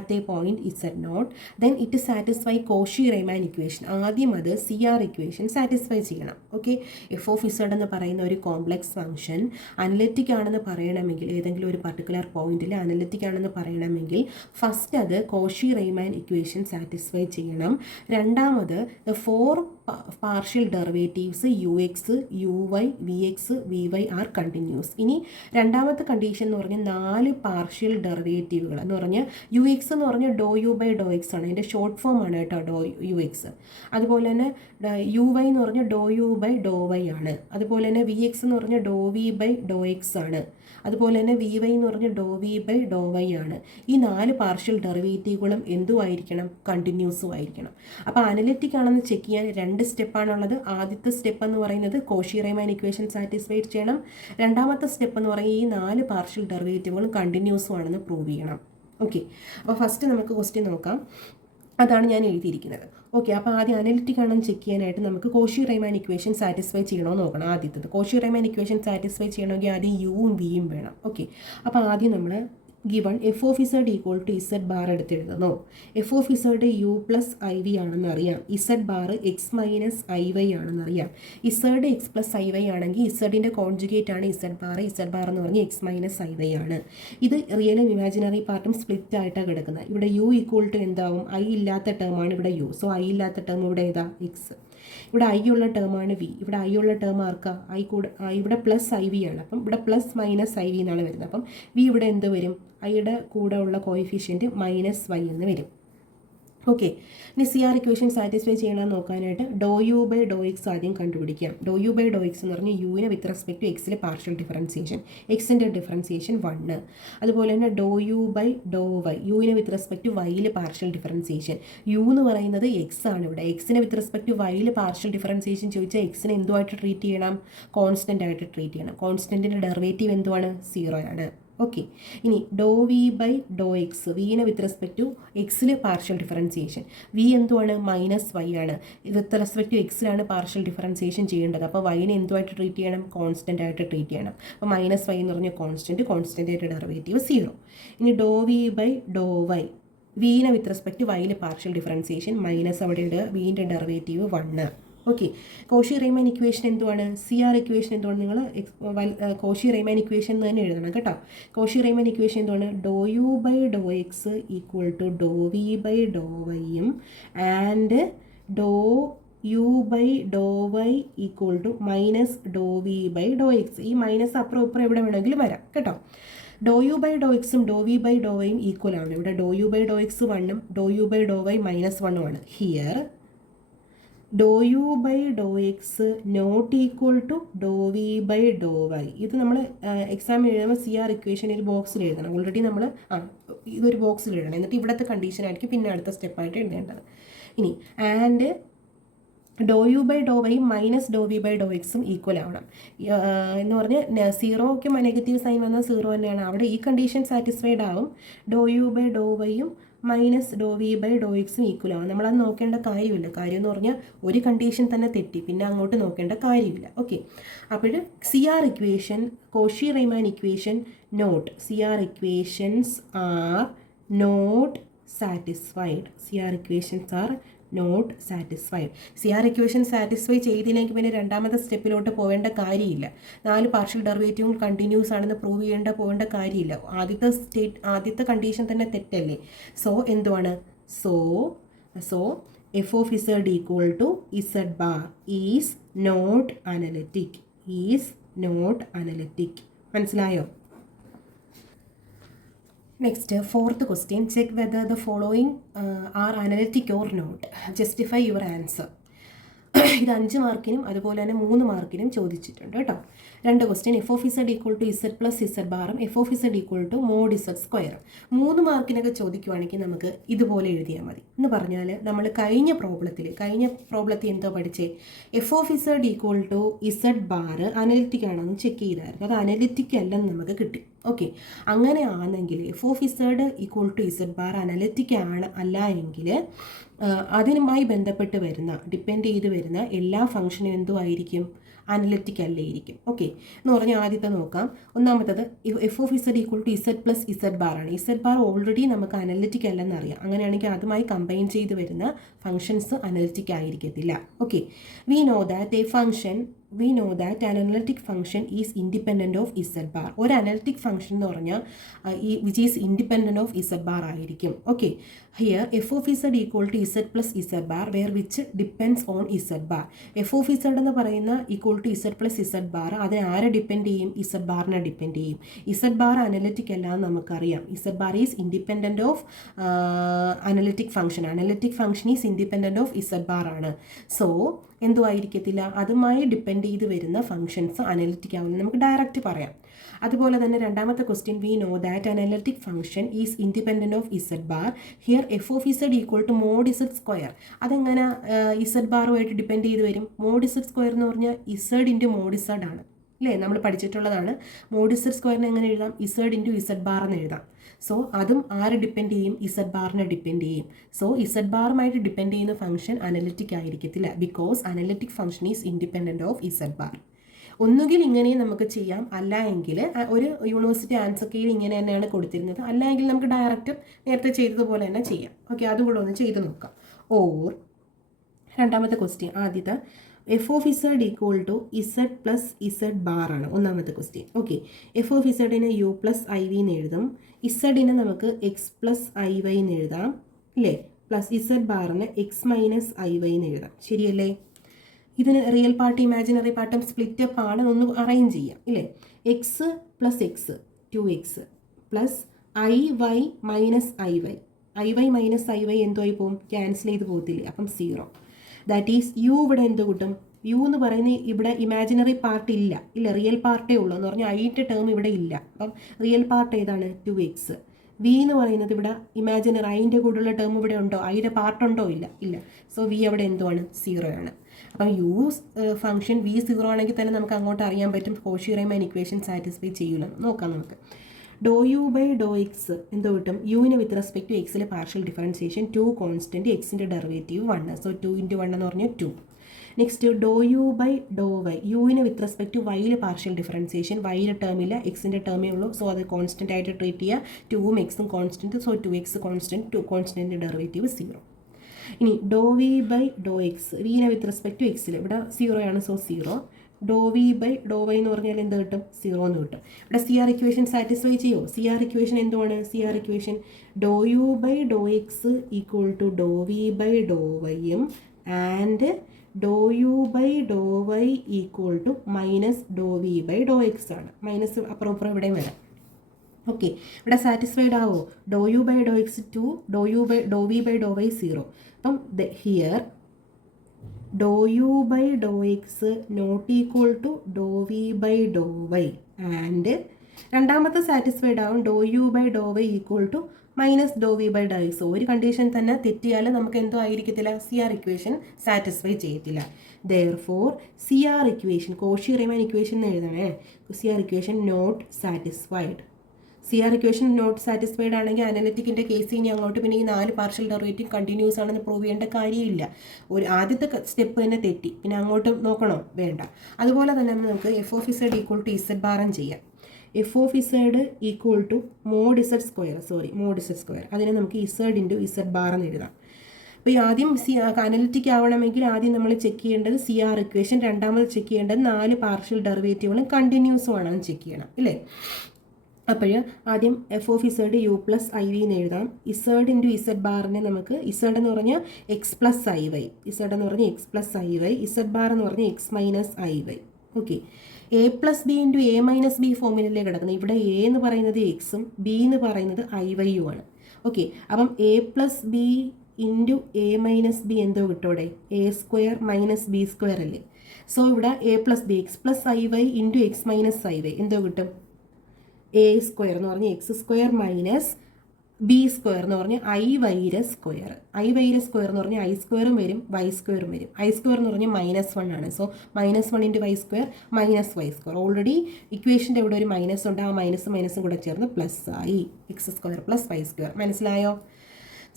at a point z naught then it satisfy Cauchy Riemann equation. ആദ്യം അത് CR ഇക്വേഷൻ സാറ്റിസ്ഫൈ ചെയ്യണം. ഓക്കെ, എഫ് ഓഫ് ഇസഡ് എന്ന് പറയുന്ന ഒരു കോംപ്ലക്സ് ഫംഗ്ഷൻ അനലിറ്റിക് ആണെന്ന് പറയണമെങ്കിൽ ഏതെങ്കിലും ഒരു പർട്ടിക്കുലർ പോയിന്റിൽ അനലിറ്റിക് ആണെന്ന് പറയണമെങ്കിൽ ഫസ്റ്റ് അത് കോഷി റീമാൻ ഇക്വേഷൻ സാറ്റിസ്ഫൈ ചെയ്യണം. രണ്ടാമത് the 4 partial derivatives ux, uy, vx, vy R continuous. ഇനി രണ്ടാമത്തെ കണ്ടീഷൻ എന്ന് പറഞ്ഞാൽ 4 പാർഷ്യൽ ഡെറിവേറ്റീവുകൾ എന്ന് പറഞ്ഞാൽ ux എന്ന് പറഞ്ഞാൽ ഡോ യു ബൈ ഡോ എക്സ് ആണ്, അതിൻ്റെ ഷോർട്ട് ഫോം ആണ് കേട്ടോ ഡോ യു എക്സ്. അതുപോലെ തന്നെ uy എന്ന് പറഞ്ഞാൽ ഡോ യു ബൈ ഡോ വൈ ആണ്. അതുപോലെ തന്നെ vx എന്ന് പറഞ്ഞാൽ ഡോ വി ബൈ ഡോ എക്സ് ആണ്. അതുപോലെ തന്നെ vy എന്ന് പറഞ്ഞാൽ ഡോ വി ബൈ ഡോ വൈ ആണ്. ഈ 4 പാർഷ്യൽ ഡെറിവേറ്റീവുകളും എന്തുമായിരിക്കണം? കണ്ടിന്യൂസും ആയിരിക്കണം. അപ്പോൾ അനലിറ്റിക് ആണെന്ന് ചെക്ക് ചെയ്യാൻ 2 സ്റ്റെപ്പാണുള്ളത്. ആദ്യത്തെ സ്റ്റെപ്പ് എന്ന് പറയുന്നത് കോഷി റീമാൻ ഇക്വേഷൻ സാറ്റിസ്ഫൈ ചെയ്യണം. രണ്ടാമത്തെ സ്റ്റെപ്പ് എന്ന് പറയുന്നത് ഈ 4 പാർഷ്യൽ ഡെറിവേറ്റീവുകളും കണ്ടിന്യൂസും ആണെന്ന് പ്രൂവ് ചെയ്യണം. ഓക്കെ, അപ്പോൾ ഫസ്റ്റ് നമുക്ക് ക്വസ്റ്റ്യൻ നോക്കാം. അതാണ് ഞാൻ എഴുതിയിരിക്കുന്നത്. ഓക്കെ, അപ്പോൾ ആദ്യം അനലിറ്റിക് ആണെന്ന് ചെക്ക് ചെയ്യാനായിട്ട് നമുക്ക് കോഷി റീമാൻ ഇക്വേഷൻ സാറ്റിസ്ഫൈ ചെയ്യണമെന്ന് നോക്കണം. ആദ്യത്തത് കോഷി റീമാൻ ഇക്വേഷൻ സാറ്റിസ്ഫൈ ചെയ്യണമെങ്കിൽ ആദ്യം യുവും വിയും വേണം. ഓക്കെ, അപ്പോൾ ആദ്യം നമ്മൾ given f of z equal to z bar എടുത്തെഴുതുന്നു. F of z u plus i v ആണെന്ന് അറിയാം. Z bar x minus i y ആണെന്ന് അറിയാം. Z x plus i y ആണെങ്കിൽ ഇസഡിൻ്റെ കോൺജുഗേറ്റ് ആണ് ഇസഡ് ബാർ. ഇസഡ് ബാർ എന്ന് പറഞ്ഞാൽ എക്സ് മൈനസ് ഐ വൈ ആണ്. ഇത് റിയലും ഇമാജിനറി പാർട്ടും സ്പ്ലിറ്റ് ആയിട്ടാണ് കിടക്കുന്നത്. ഇവിടെ യു ഈക്വൾ ടു എന്താവും? ഐ ഇല്ലാത്ത ടേമാണ് ഇവിടെ യു. സോ ഐ ഇല്ലാത്ത ടേം ഇവിടെ ഏതാ? എക്സ്. ഇവിടെ ഐ ഉള്ള ടേമാണ് വി. ഇവിടെ ഐ ഉള്ള ടേം ആർക്കാ? ഐ കൂടെ ഇവിടെ പ്ലസ് ഐ വി ആണ്. അപ്പം ഇവിടെ പ്ലസ് മൈനസ് ഐ വി എന്നാണ് വരുന്നത്. അപ്പം വി ഇവിടെ എന്ത് വരും? ഐയുടെ കൂടെ ഉള്ള കോയിഫിഷ്യൻറ്റ് മൈനസ് വൈ എന്ന് വരും. ഓക്കെ, ഇനി സി ആർ ഇക്വേഷൻ സാറ്റിസ്ഫൈ ചെയ്യണമെന്ന് നോക്കാനായിട്ട് doe u by Dr x ആദ്യം കണ്ടുപിടിക്കാം. Doe u by Dr x എന്ന് പറഞ്ഞാൽ യുവിന് വിത്ത് റെസ്പെക്ട് ടു എക്സിലെ പാർഷ്യൽ ഡിഫറൻസിയേഷൻ, എക്സിൻ്റെ ഡിഫറൻസിയേഷൻ 1. അതുപോലെ തന്നെ ഡോ യു ബൈ ഡോ വൈ, യുവിന് വിത്ത് റെസ്പെക്ട് ടു വൈയിൽ പാർഷ്യൽ ഡിഫറൻസിയേഷൻ. യു എന്ന് പറയുന്നത് എക്സ് ആണ്. ഇവിടെ എക്സിന് വിത്ത് റെസ്പെക്ട് ടു വൈയിൽ പാർഷ്യൽ ഡിഫറൻസിയേഷൻ ചോദിച്ചാൽ എക്സിനെ എന്തുമായിട്ട് ട്രീറ്റ് ചെയ്യണം? കോൺസ്റ്റൻ്റ് ആയിട്ട് ട്രീറ്റ് ചെയ്യണം. കോൺസ്റ്റൻറ്റിൻ്റെ ഡെറിവേറ്റീവ് എന്തുവാണ്? 0 ആണ്. ഓക്കെ, ഇനി ഡോ വി ബൈ ഡോ എക്സ്, വിനെ വിത്ത് റെസ്പെക്ട് ടു എക്സിൽ പാർഷ്യൽ ഡിഫറൻസിയേഷൻ. വി എന്തുവാണ്? മൈനസ് വൈ ആണ്. വിത്ത് റെസ്പെക്ട് ടു എക്സിലാണ് പാർഷ്യൽ ഡിഫറൻസിയേഷൻ ചെയ്യേണ്ടത്. അപ്പോൾ വൈനെ എന്തുമായിട്ട് ട്രീറ്റ് ചെയ്യണം? കോൺസ്റ്റൻ്റ് ആയിട്ട് ട്രീറ്റ് ചെയ്യണം. അപ്പോൾ മൈനസ് വൈ എന്ന് പറഞ്ഞാൽ കോൺസ്റ്റൻ്റ് ഡെറിവേറ്റീവ് 0. ഇനി ഡോ വി ബൈ ഡോ വൈ, വിനെ വിത്ത് റെസ്പെക്ട് ടു വൈയിൽ പാർഷ്യൽ ഡിഫറൻസിയേഷൻ മൈനസ് അവിടെ വിൻ്റെ derivative 1. Okay, Cauchy Riemann equation എന്തുവാണ്? സി ആർ ഇക്വേഷൻ എന്തുവാണ്? നിങ്ങൾ കോഷി റീമാൻ ഇക്വേഷൻ തന്നെ എഴുതണം കേട്ടോ. കോഷി റീമാൻ ഇക്വേഷൻ എന്തുവാണ്? Doe u by Dr x equal to Dr v by ഡോ വൈയും and Dr u by Dr y equal to minus Dr v by Dr x. ഈ minus അപ്പുറം ഇപ്പുറം എവിടെ വേണമെങ്കിലും വരാം കേട്ടോ. ഡോ യു ബൈ ഡോ എക്സും ഡോ വി ബൈ ഡോ വൈയും ഈക്വൽ ആണ്. ഇവിടെ ഡോ യു ബൈ ഡോ എക്സ് 1ഉം doe u by Dr y -1ഉം ആണ്. Here Dr u by Dr x not equal to Dr v by Dr y. ഇത് നമ്മൾ എക്സാം എഴുതുമ്പോൾ സി ആർ ഇക്വേഷൻ ഒരു ബോക്സിൽ എഴുതണം. ഓൾറെഡി നമ്മൾ ഇതൊരു ബോക്സിൽ എഴുതണം. എന്നിട്ട് ഇവിടുത്തെ കണ്ടീഷൻ ആയിരിക്കും പിന്നെ അടുത്ത സ്റ്റെപ്പായിട്ട് എഴുതേണ്ടത്. ഇനി ആൻഡ് ഡോ യു ബൈ ഡോ വൈയും മൈനസ് ഡോ വി ബൈ ഡോ എക്സും ഈക്വൽ ആവണം എന്ന് പറഞ്ഞാൽ 0ക്ക് നെഗറ്റീവ് സൈൻ വന്നാൽ 0 തന്നെയാണ്. അവിടെ ഈ കണ്ടീഷൻ സാറ്റിസ്ഫൈഡ് ആവും. ഡോ യു ബൈ ഡോ വൈയും മൈനസ് ഡോ വി ബൈ ഡോ എക്സും ഈക്വൽ ആവും. നമ്മളത് നോക്കേണ്ട കാര്യമില്ല. കാര്യം എന്ന് പറഞ്ഞാൽ ഒരു കണ്ടീഷൻ തന്നെ തെറ്റി, പിന്നെ അങ്ങോട്ട് നോക്കേണ്ട കാര്യമില്ല. ഓക്കെ, അപ്പോൾ C R equation, Cauchy Riemann equation not, C R equations are not satisfied. C R equations are not satisfied. C R equation satisfy ചെയ്തില്ലെങ്കിൽ പിന്നെ രണ്ടാമത്തെ സ്റ്റെപ്പിലോട്ട് പോകേണ്ട കാര്യമില്ല. 4 പാർഷ്യൽ ഡെറിവേറ്റീവും കണ്ടിന്യൂസ് ആണെന്ന് പ്രൂവ് പോകേണ്ട കാര്യമില്ല. ആദ്യത്തെ കണ്ടീഷൻ തന്നെ തെറ്റല്ലേ. സോ എന്തുവാണ്? So f of z equal to z bar is not analytic. മനസ്സിലായോ? Next, fourth question, check whether the following are analytic or not. Justify your answer. ഇത് 5 മാർക്കിനും അതുപോലെ തന്നെ 3 മാർക്കിനും ചോദിച്ചിട്ടുണ്ട് കേട്ടോ. 2 question, f of z equal to z plus z ബാറും f of z equal to mod z സ്ക്വയറും. 3 മാർക്കിനൊക്കെ ചോദിക്കുവാണെങ്കിൽ നമുക്ക് ഇതുപോലെ എഴുതിയാൽ മതി. എന്ന് പറഞ്ഞാൽ നമ്മൾ കഴിഞ്ഞ പ്രോബ്ലത്തിൽ എന്തോ പഠിച്ചേ? F of z equal to z bar analytic ആണെന്ന് ചെക്ക് ചെയ്തായിരുന്നു. അത് അനലിറ്റിക് അല്ലെന്ന് നമുക്ക് കിട്ടി. ഓക്കെ, അങ്ങനെ ആണെങ്കിൽ f of z equal to z bar analytic അല്ല എങ്കിൽ അതിനുമായി ബന്ധപ്പെട്ട് ഡിപ്പെൻഡ് ചെയ്ത് വരുന്ന എല്ലാ ഫംഗ്ഷനും എന്തുമായിരിക്കും? അനലിറ്റിക് അല്ലായിരിക്കും. ഓക്കെ, എന്ന് പറഞ്ഞാൽ ആദ്യത്തെ നോക്കാം. ഒന്നാമത്തത് f of z equal to z plus z bar ആണ്. ഇസഡ് ബാർ ഓൾറെഡി നമുക്ക് അനലിറ്റിക് അല്ലെന്ന് അറിയാം. അങ്ങനെയാണെങ്കിൽ അതുമായി കമ്പൈൻ ചെയ്ത് വരുന്ന ഫംഗ്ഷൻസ് അനലിറ്റിക് ആയിരിക്കത്തില്ല. Okay, we know that a function we know that an analytic function is independent of z bar. ഒരു അനലിറ്റിക് ഫംഗ്ഷൻ എന്ന് പറഞ്ഞാൽ which is independent of z bar ആയിരിക്കും. Okay, here f of z equal to z plus z bar where which depends on z bar. F of z എന്ന് പറയുന്ന equal to z plus z bar അതിനെ ആരെ depend ചെയ്യും? Z ബാറിനെ depend ചെയ്യും. Z bar analytic അല്ല എന്ന് നമുക്കറിയാം. Z bar is independent of analytic function. Analytic function is independent of z bar ആണ്. സോ എന്തുമായിരിക്കത്തില്ല, അതുമായി ഡിപ്പെൻഡ് ചെയ്ത് വരുന്ന ഫംഗ്ഷൻസ് അനലിറ്റിക് ആവുന്നത് നമുക്ക് ഡയറക്റ്റ് പറയാം. അതുപോലെ തന്നെ രണ്ടാമത്തെ question, we know that an analytic function is independent of z bar. Here f of z equal to mod z square. അതെങ്ങനെ ഇസഡ് ബാറുമായിട്ട് ഡിപ്പെൻഡ് ചെയ്ത് വരും? മോഡ് ഇസഡ് സ്ക്വയർ എന്ന് പറഞ്ഞാൽ ഇസഡ് ഇൻറ്റു മോഡ് ഇസഡ് ആണ് അല്ലേ, നമ്മൾ പഠിച്ചിട്ടുള്ളതാണ്. മോഡ് ഇസഡ് സ്ക്വയറിനെ എങ്ങനെ എഴുതാം? ഇസഡ് ഇൻറ്റു ഇസഡ് ബാർ എന്ന് എഴുതാം. സോ അതും ആര് ഡിപ്പെൻഡ് ചെയ്യും? ഇസഡ് ബാറിനെ ഡിപ്പെൻഡ് ചെയ്യും. സോ ഇസഡ് ബാറുമായിട്ട് ഡിപ്പെൻഡ് ചെയ്യുന്ന ഫംഗ്ഷൻ അനലിറ്റിക് ആയിരിക്കത്തില്ല, because analytic function is independent of z bar. ഒന്നുകിൽ ഇങ്ങനെയും നമുക്ക് ചെയ്യാം, അല്ല എങ്കിൽ ഒരു യൂണിവേഴ്സിറ്റി ആൻസർ കീയിൽ ഇങ്ങനെ തന്നെയാണ് കൊടുത്തിരുന്നത്, അല്ല എങ്കിൽ നമുക്ക് ഡയറക്റ്റ് നേരത്തെ ചെയ്തതുപോലെ തന്നെ ചെയ്യാം. ഓക്കെ, അതും കൂടെ ഒന്ന് ചെയ്ത് നോക്കാം. ഓർ രണ്ടാമത്തെ ക്വസ്റ്റ്യൻ, ആദ്യത്തെ f of z equal to z plus z bar ആണ് ഒന്നാമത്തെ ക്വസ്റ്റ്യൻ. ഓക്കെ, എഫ് ഓഫ് ഇസഡിനെ യു പ്ലസ് ഐ വി എന്ന് എഴുതും, ഇസഡിനെ നമുക്ക് എക്സ് പ്ലസ് ഐ വൈ എന്ന് എഴുതാം അല്ലേ, പ്ലസ് ഇസഡ് ബാറിന് എക്സ് മൈനസ് ഐ വൈ എന്ന് എഴുതാം. ശരിയല്ലേ? ഇതിന് റിയൽ പാർട്ട് ഇമാജിനറി പാർട്ടും സ്പ്ലിറ്റ് അപ്പ് ആണ്, ഒന്ന് അറേഞ്ച് ചെയ്യാം ഇല്ലേ. X plus x 2x plus i y minus i y. I y minus i y എന്തോ ആയി പോകും? ക്യാൻസൽ ചെയ്ത് പോകത്തില്ലേ, അപ്പം 0. ദാറ്റ് ഈസ് യു ഇവിടെ എന്ത് കിട്ടും? യു എന്ന് പറയുന്നത് ഇവിടെ ഇമാജിനറി പാർട്ട് ഇല്ല, റിയൽ പാർട്ടേ ഉള്ളൂ എന്ന് പറഞ്ഞാൽ ഐൻ്റെ ടേം ഇവിടെ ഇല്ല. അപ്പം റിയൽ പാർട്ട് ഏതാണ്? 2x. വി എന്ന് പറയുന്നത് ഇവിടെ ഇമാജിനറി, ഐൻ്റെ കൂടെയുള്ള ടേം ഇവിടെ ഉണ്ടോ? ഐയുടെ പാർട്ടുണ്ടോ? ഇല്ല. സോ വി അവിടെ എന്തുവാണ്? 0 ആണ്. അപ്പം യു ഫംഗ്ഷൻ വി 0 ആണെങ്കിൽ തന്നെ നമുക്ക് അങ്ങോട്ട് അറിയാൻ പറ്റും കോഷി റീമാൻ ഇക്വേഷൻ സാറ്റിസ്ഫൈ ചെയ്യൂല. നോക്കാം നമുക്ക്. ഡോ യു ബൈ ഡോ എക്സ് എന്തോ കിട്ടും? യുവിന് വിത്ത് റെസ്പെക്ട് ടു എക്സിലെ പാർഷ്യൽ ഡിഫറൻസിയേഷൻ 2 കോൺസ്റ്റൻറ്റ്, എക്സിൻ്റെ ഡെറിവേറ്റീവ് 1. സോ 2 × 1 എന്ന് പറഞ്ഞാൽ 2. Next doe u by Dr y, യുവിന് വിത്ത് റെസ്പെക്ട് ടു വൈയിൽ പാർഷ്യൽ ഡിഫറൻസിയേഷൻ, വൈയിലെ ടേമില്ല, എക്സിൻ്റെ ടേമേ ഉള്ളൂ. സോ അത് കോൺസ്റ്റൻ്റ് ആയിട്ട് ട്രീറ്റ് ചെയ്യുക. 2ഉം എക്സും constant, so 2x constant, 2 constant derivative 0. ഇനി ഡോ വി ബൈ ഡോ എക്സ്, വിനെ വിത്ത് റെസ്പെക്ട് ടു എക്സിൽ ഇവിടെ 0 ആണ്, so 0. Do v by Dr y എന്ന് പറഞ്ഞാൽ എന്ത് കിട്ടും? 0 എന്ന് കിട്ടും. ഇവിടെ സി ആർ ഇക്വേഷൻ സാറ്റിസ്ഫൈ ചെയ്യുമോ? സി ആർ ഇക്വേഷൻ എന്തുവാണ്? C R equation Dr u by Dr x equal to Dr v by ഡോ വൈയും and Dr u by Dr y equal to minus Dr v by Dr x ആണ്. Minus അപ്പുറം അപ്പുറം ഇവിടെയും വരാം. Okay, ഇവിടെ satisfied ആവോ? Do u by Dr x 2, do v by Dr y 0. അപ്പം here Dr u by Dr x not equal to Dr v by Dr y and രണ്ടാമത്തെ satisfied ആവും ഡോ u by Dr y equal to minus Dr v by Dr x. ഒരു condition തന്നെ തെറ്റിയാൽ നമുക്ക് എന്തോ ആയിരിക്കത്തില്ല? C R equation satisfy ചെയ്യത്തില്ല. Therefore C R equation, Cauchy Riemann equation എന്ന് എഴുതണേ, C R equation not satisfied. C R equation not satisfied ആണെങ്കിൽ അനലിറ്റിക്കിൻ്റെ കേസ് ഇനി അങ്ങോട്ട് പിന്നെ ഈ 4 പാർഷ്യൽ ഡെറിവേറ്റീവ് കണ്ടിന്യൂസ് ആണെന്ന് പ്രൂവ് ചെയ്യേണ്ട കാര്യമില്ല. ഒരു ആദ്യത്തെ സ്റ്റെപ്പ് തന്നെ തെറ്റി, പിന്നെ അങ്ങോട്ട് നോക്കണോ? വേണ്ട. അതുപോലെ തന്നെ നമുക്ക് f of z equal to z ബാറും ചെയ്യാം. F of z equal to mod z square, അതിനെ നമുക്ക് ഇസഡ് ഇൻറ്റു ഇസഡ് ബാർ എന്ന് എഴുതാം. അപ്പോൾ ഈ ആദ്യം അനലിറ്റിക് ആവണമെങ്കിൽ ആദ്യം നമ്മൾ ചെക്ക് ചെയ്യേണ്ടത് സി ആർ ഇക്വേഷൻ, രണ്ടാമത് ചെക്ക് ചെയ്യേണ്ടത് 4 പാർഷ്യൽ ഡെറിവേറ്റീവുകളും കണ്ടിന്യൂസും ആണെന്ന് ചെക്ക് ചെയ്യണം ഇല്ലേ. അപ്പോൾ ആദ്യം f of z u plus i v എന്ന് എഴുതാം. ഇസഡ് ഇൻറ്റു ഇസഡ് ബാറിനെ നമുക്ക് ഇസഡ് എന്ന് പറഞ്ഞാൽ x plus i y, z bar എന്ന് പറഞ്ഞാൽ x minus i y. Okay, a plus b into a minus b ഫോമിലല്ലേ കിടക്കുന്നത്. ഇവിടെ എ എന്ന് പറയുന്നത് എക്സും ബി എന്ന് പറയുന്നത് ഐ വൈയും ആണ്. ഓക്കെ, അപ്പം a plus b into a minus b എന്തോ കിട്ടോടെ? A square minus b square അല്ലേ. സോ ഇവിടെ a plus b x plus i y into x minus i y എന്തോ കിട്ടും? എ സ്ക്വയർ എന്ന് പറഞ്ഞാൽ x square minus b square എന്ന് പറഞ്ഞാൽ ഐ വൈയുടെ സ്ക്വയർ എന്ന് പറഞ്ഞാൽ ഐ സ്ക്വയറും വരും വൈ സ്ക്വയറും വരും. ഐ സ്ക്വയർ എന്ന് പറഞ്ഞാൽ -1 ആണ്. So -1 into y square minus y square. Already ഇക്വേഷൻ്റെ ഇവിടെ ഒരു മൈനസ് ഉണ്ട്, ആ മൈനസും കൂടെ ചേർന്ന് പ്ലസ് ആയി, x square plus y square. മനസ്സിലായോ?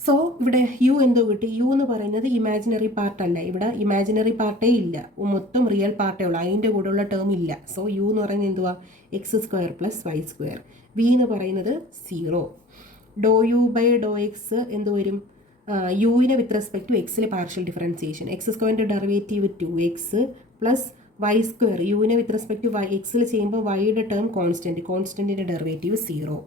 സോ ഇവിടെ യു എന്തോ കിട്ടി? യു എന്ന് പറയുന്നത് ഇമാജിനറി പാർട്ടല്ല, ഇവിടെ ഇമാജിനറി പാർട്ടേ ഇല്ല, മൊത്തം റിയൽ പാർട്ടേ ഉള്ളൂ, അതിൻ്റെ കൂടെയുള്ള ടേം ഇല്ല. സോ യു എന്ന് പറയുന്നത് എന്തുവാ? X square plus y square. V എന്ന് പറയുന്നത് 0. Do u by Dr x എന്ത് വരും? യുവിനെ വിത്ത് റെസ്പെക്ട് ടു എക്സിലെ പാർഷ്യൽ ഡിഫറൻസിയേഷൻ, എക്സ് സ്ക്വയറിൻ്റെ derivative 2x plus y square യുവിനെ വിത്ത് റെസ്പെക്ട് ടു വൈ എക്സിൽ ചെയ്യുമ്പോൾ വൈയുടെ ടേം കോൺസ്റ്റൻറ്റിൻ്റെ ഡെറിവേറ്റീവ് 0.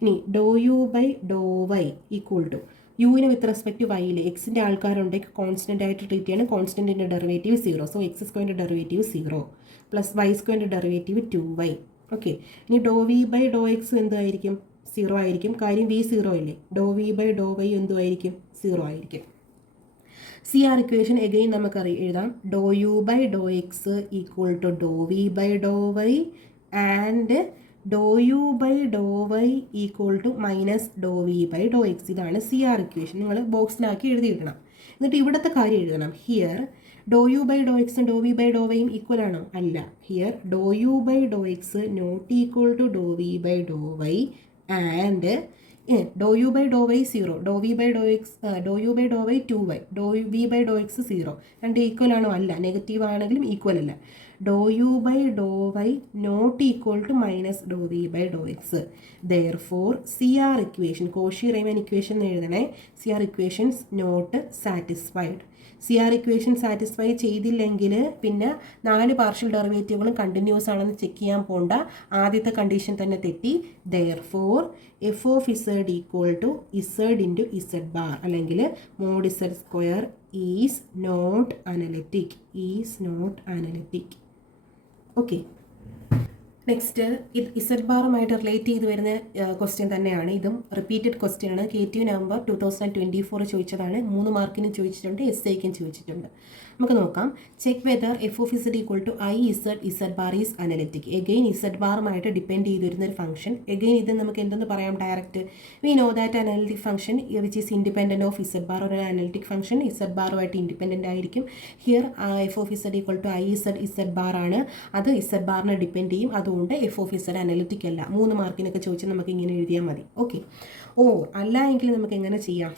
ഇനി do u by Dr y equal to യുവിനെ വിത്ത് റെസ്പെക്ട് ടു വൈയിൽ എക്സിൻ്റെ ആൾക്കാരുണ്ടെങ്കിൽ കോൺസ്റ്റൻ്റ് ആയിട്ട് ട്രീറ്റ് ചെയ്യണം. കോൺസ്റ്റൻറ്റിൻ്റെ ഡെറിവേറ്റീവ് 0. സോ എക്സ് സ്ക്വയറിൻ്റെ ഡെറിവേറ്റീവ് 0 പ്ലസ് വൈ സ്ക്വയറിൻ്റെ ഡെറിവേറ്റീവ് 2y. ഓക്കെ, ഇനി ഡോ വി ബൈ ഡോ എക്സ് എന്തായിരിക്കും? 0 ആയിരിക്കും. കാര്യം വി 0 ഇല്ലേ. Do v by Dr y എന്തുമായിരിക്കും? 0 ആയിരിക്കും. സി ആർ ഇക്വേഷൻ എഗെയിൻ നമുക്ക് എഴുതാം. Do u by Dr x equal to Dr v by Dr y and Dr u by Dr y equal to minus Dr v by Dr x. ഇതാണ് C R equation. നിങ്ങൾ ബോക്സിലാക്കി എഴുതിയിടണം. എന്നിട്ട് ഇവിടുത്തെ കാര്യം എഴുതണം. ഹിയർ ഡോ യു ബൈ ഡോ എക്സും ഡോ v by ഡോ വൈയും ഈക്വൽ ആണോ? അല്ല. Here Dr u by Dr x not equal to Dr v by Dr y and Dr u by Dr y 0, do v by Dr x do u by Dr y 2y, do v by Dr x 0. രണ്ട് equal ആണോ? അല്ല. Negative ആണെങ്കിലും equal അല്ല. Do u by Dr y not equal to minus Dr v by Dr x. Therefore C R equation, Cauchy Riemann equation എന്ന് എഴുതണേ. C R equations not satisfied. C R equation satisfy ചെയ്തില്ലെങ്കിൽ പിന്നെ 4 partial ഡെറിവേറ്റീവുകളും continuous ആണെന്ന് check ചെയ്യാൻ പോണ്ട. ആദ്യത്തെ condition തന്നെ തെറ്റി. Therefore f of z equal to z into z bar അല്ലെങ്കിൽ mod z square is not analytic. Okay, next ഇത് ഇസഡ് ബാറുമായിട്ട് റിലേറ്റ് ചെയ്ത് വരുന്ന ക്വസ്റ്റ്യൻ തന്നെയാണ്. ഇതും റിപ്പീറ്റഡ് ക്വസ്റ്റ്യൻ ആണ്. KTU നവംബർ 2024 ചോദിച്ചതാണ്. 3 മാർക്കിനും ചോദിച്ചിട്ടുണ്ട്, SIക്കും ചോദിച്ചിട്ടുണ്ട്. നമുക്ക് നോക്കാം. Check whether f of z equal to i z bar is analytic. Again z ബാറുമായിട്ട് ഡിപ്പെൻഡ് ചെയ്ത് വരുന്ന ഒരു ഫംഗ്ഷൻ. എഗെയിൻ ഇത് നമുക്ക് എന്തെന്ന് പറയാം? Direct we know that analytic function which is independent of z bar. ഒരു അനലിറ്റിക് ഫംഗ്ഷൻ ഇസഡ് ബാറുമായിട്ട് ഇൻഡിപെൻഡൻ്റ് ആയിരിക്കും. Here f of z equal to i z bar ആണ്. അത് ഇസഡ് ബാറിനെ ഡിപ്പെൻഡ് ചെയ്യും. അതുകൊണ്ട് എഫ് ഓഫ് ഇസഡ് അനലിറ്റിക് അല്ല. 3 മാർക്കിനൊക്കെ ചോദിച്ചാൽ നമുക്ക് ഇങ്ങനെ എഴുതിയാൽ മതി. ഓക്കെ, അല്ല എങ്കിൽ നമുക്ക് എങ്ങനെ ചെയ്യാം?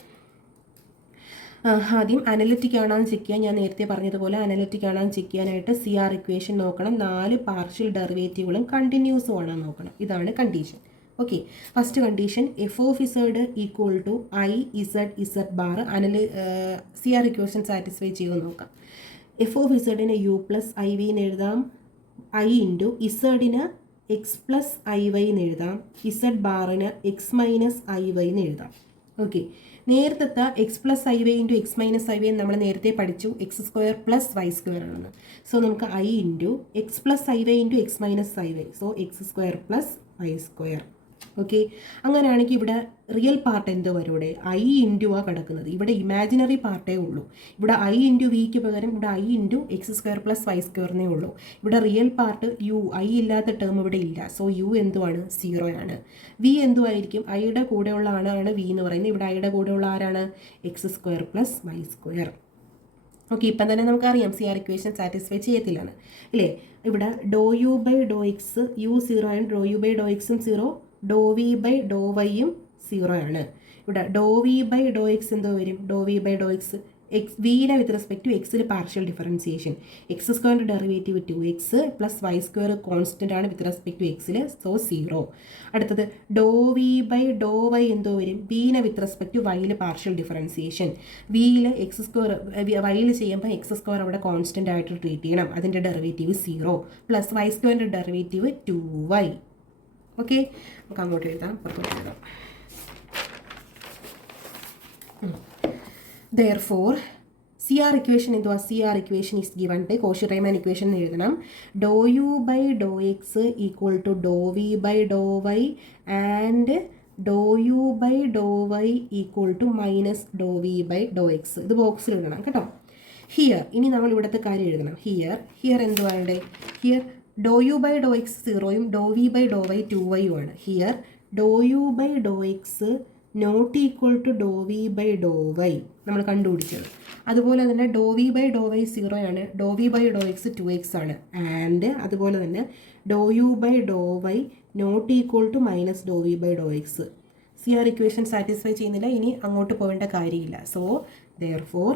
ആദ്യം അനലിറ്റിക് ആണെന്ന് ചെക്ക് ചെയ്യാൻ ഞാൻ നേരത്തെ പറഞ്ഞതുപോലെ അനലിറ്റിക് ആണെന്ന് ചെക്ക് ചെയ്യാനായിട്ട് സി ആർ ഇക്വേഷൻ നോക്കണം. 4 പാർഷ്യൽ ഡെറിവേറ്റീവുകളും കണ്ടിന്യൂസും ആണെന്ന് നോക്കണം. ഇതാണ് condition. Okay, first condition f of z equal to i z bar C R equation satisfy ചെയ്യുമെന്ന് നോക്കാം. എഫ് ഓഫ് ഇസഡിന് യു പ്ലസ് ഐ വി എന്ന് എഴുതാം. ഐ ഇൻറ്റു ഇസഡിന് എക്സ് പ്ലസ് ഐ വൈ എന്ന് എഴുതാം. ഇസഡ് ബാറിന് എക്സ് മൈനസ് ഐ വൈ എന്ന് എഴുതാം. ഓക്കെ, നേരത്തെ x plus i y into x minus i y നമ്മൾ നേരത്തെ പഠിച്ചു x square plus y square ആണെന്ന്. സോ നമുക്ക് i into x plus i y into x minus i y. So x square plus y square. Okay, അങ്ങനെയാണെങ്കിൽ ഇവിടെ real part എന്തോ വരും? ഇവിടെ ഐ ഇൻറ്റു ആ കിടക്കുന്നത്. ഇവിടെ ഇമാജിനറി പാർട്ടേ ഉള്ളൂ. ഇവിടെ ഐ ഇൻറ്റു വിക്ക് പകരം ഇവിടെ i into x square plus y സ്ക്വയറിനേ ഉള്ളൂ. ഇവിടെ റിയൽ പാർട്ട് യു, ഐ ഇല്ലാത്ത ടേം ഇവിടെ ഇല്ല. സോ യു എന്തുവാണ്? 0 ആണ്. വി എന്തുമായിരിക്കും? ഐയുടെ കൂടെയുള്ള ആളാണ് വി എന്ന് പറയുന്നത്. ഇവിടെ ഐയുടെ കൂടെയുള്ള ആരാണ്? X square plus y square. Okay, ഇപ്പം തന്നെ നമുക്കറിയാം സി ആർ ഇക്വേഷൻ സാറ്റിസ്ഫൈ ചെയ്യത്തില്ലാണ് ഇല്ലേ. ഇവിടെ ഡോ u by Dr x u 0 ആണ്. ഡോ യു ബൈ ഡോ എക്സും 0, ഡോ വി ബൈ ഡോ വൈയും 0 ആണ്. ഇവിടെ do v by Dr x എന്തോ വരും? Do v by Dr x x വിയുടെ വിത്ത് റെസ്പെക്ട് ടു എക്സിൽ പാർഷ്യൽ ഡിഫറൻസിയേഷൻ. എക്സ് സ്ക്വയറിൻ്റെ derivative 2x plus y square constant ആണ് വിത്ത് റെസ്പെക്ട് ടു എക്സിൽ. സോ 0. അടുത്തത് do v by Dr y എന്തോ വരും? വിനെ വിത്ത് റെസ്പെക്ട് ടു വൈയിൽ പാർഷ്യൽ ഡിഫറൻസിയേഷൻ. വിയിൽ എക്സ് സ്ക്വയർ വൈയിൽ ചെയ്യുമ്പോൾ എക്സ് സ്ക്വയർ അവിടെ കോൺസ്റ്റൻ്റ് ആയിട്ട് ട്രീറ്റ് ചെയ്യണം. അതിൻ്റെ ഡെറിവേറ്റീവ് 0 പ്ലസ് വൈ സ്ക്വയറിൻ്റെ ഡെറിവേറ്റീവ് 2y. ഓക്കെ, നമുക്ക് അങ്ങോട്ട് എഴുതാം, പുറത്തോട്ട് എഴുതാം. Therefore സി ആർ ഇക്വേഷൻ എന്തുവാ? C R equation is given by Cauchy Riemann equation എഴുതണം. Do u by Dr x equal to Dr v by Dr y and Dr u by Dr y equal to minus Dr v by Dr x. ഇത് ബോക്സിൽ എഴുതണം കേട്ടോ. Here ഇനി നമ്മൾ ഇവിടുത്തെ കാര്യം എഴുതണം. ഹിയർ എന്തുവാ ഇവിടെ? Here Dr u by Dr x 0യും do v by Dr y 2y ആണ്. Here Dr u by Dr x not equal to Dr v by Dr y നമ്മൾ കണ്ടുപിടിച്ചത്. അതുപോലെ തന്നെ ഡോ വി ബൈ ഡോ വൈ 0 ആണ്. Do v by Dr x 2x ആണ്. And അതുപോലെ തന്നെ ഡോ u by Dr y not equal to minus Dr v by Dr x. C R equation satisfy ചെയ്യുന്നില്ല. ഇനി അങ്ങോട്ട് പോകേണ്ട കാര്യമില്ല. So therefore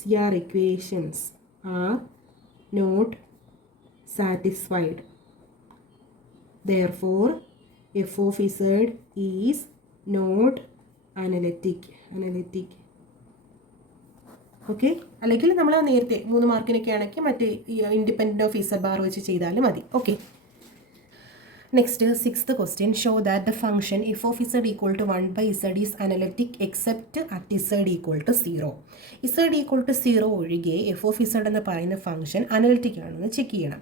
C R equations are not satisfied. Therefore f of z is not analytic. Okay, അല്ലെങ്കിൽ നമ്മൾ നേരത്തെ 3 മാർക്കിനൊക്കെ ആണെങ്കിൽ മറ്റേ ഇൻഡിപെൻഡൻറ്റ് ഓഫ് ഇസഡ് ബാർ വെച്ച് ചെയ്താലും മതി. Okay, next 6th question. Show that the function f of z equal to 1/z is analytic except at z equal to 0. Z equal to 0 ഒഴികെ f of z എന്ന് പറയുന്ന function analytic ആണെന്ന് check ചെയ്യണം.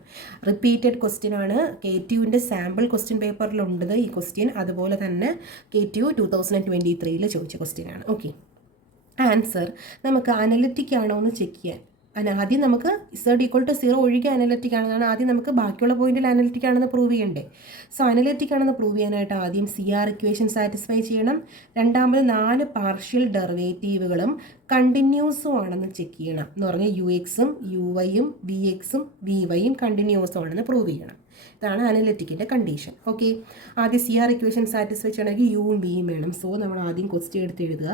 Repeated question ആണ്. KTUവിൻ്റെ sample question പേപ്പറിലുണ്ടത് ഈ question. അതുപോലെ തന്നെ KTU 2023 ചോദിച്ച ക്വസ്റ്റ്യൻ ആണ്. ഓക്കെ, ആൻസർ നമുക്ക് അനലറ്റിക് ആണോ എന്ന് ചെക്ക് ചെയ്യാൻ ആദ്യം നമുക്ക് ഇസഡ് ഈക്വൾ ടു 0 ഒഴികെ അനലറ്റിക് ആണെന്നാണ്. ആദ്യം നമുക്ക് ബാക്കിയുള്ള പോയിന്റിൽ അനലറ്റിക് ആണെന്ന് പ്രൂവ് ചെയ്യണ്ടേ. സോ അനലറ്റിക് ആണെന്ന് പ്രൂവ് ചെയ്യാനായിട്ട് ആദ്യം CR ഇക്വേഷൻ സാറ്റിസ്ഫൈ ചെയ്യണം. രണ്ടാമത് 4 പാർഷ്യൽ ഡെറിവേറ്റീവുകളും കണ്ടിന്യൂസും ആണെന്ന് ചെക്ക് ചെയ്യണം. എന്ന് പറഞ്ഞാൽ UXഉം UYയും VXഉം VYയും കണ്ടിന്യൂസും ആണെന്ന് പ്രൂവ് ചെയ്യണം. ഇതാണ് അനലറ്റിക്കിൻ്റെ കണ്ടീഷൻ. ഓക്കെ, ആദ്യം CR ഇക്വേഷൻ സാറ്റിസ്ഫൈ ചെയ്യണമെങ്കിൽ യുവും വിയും വേണം. സോ നമ്മൾ ആദ്യം ക്വസ്റ്റ്യൻ എടുത്ത് എഴുതുക.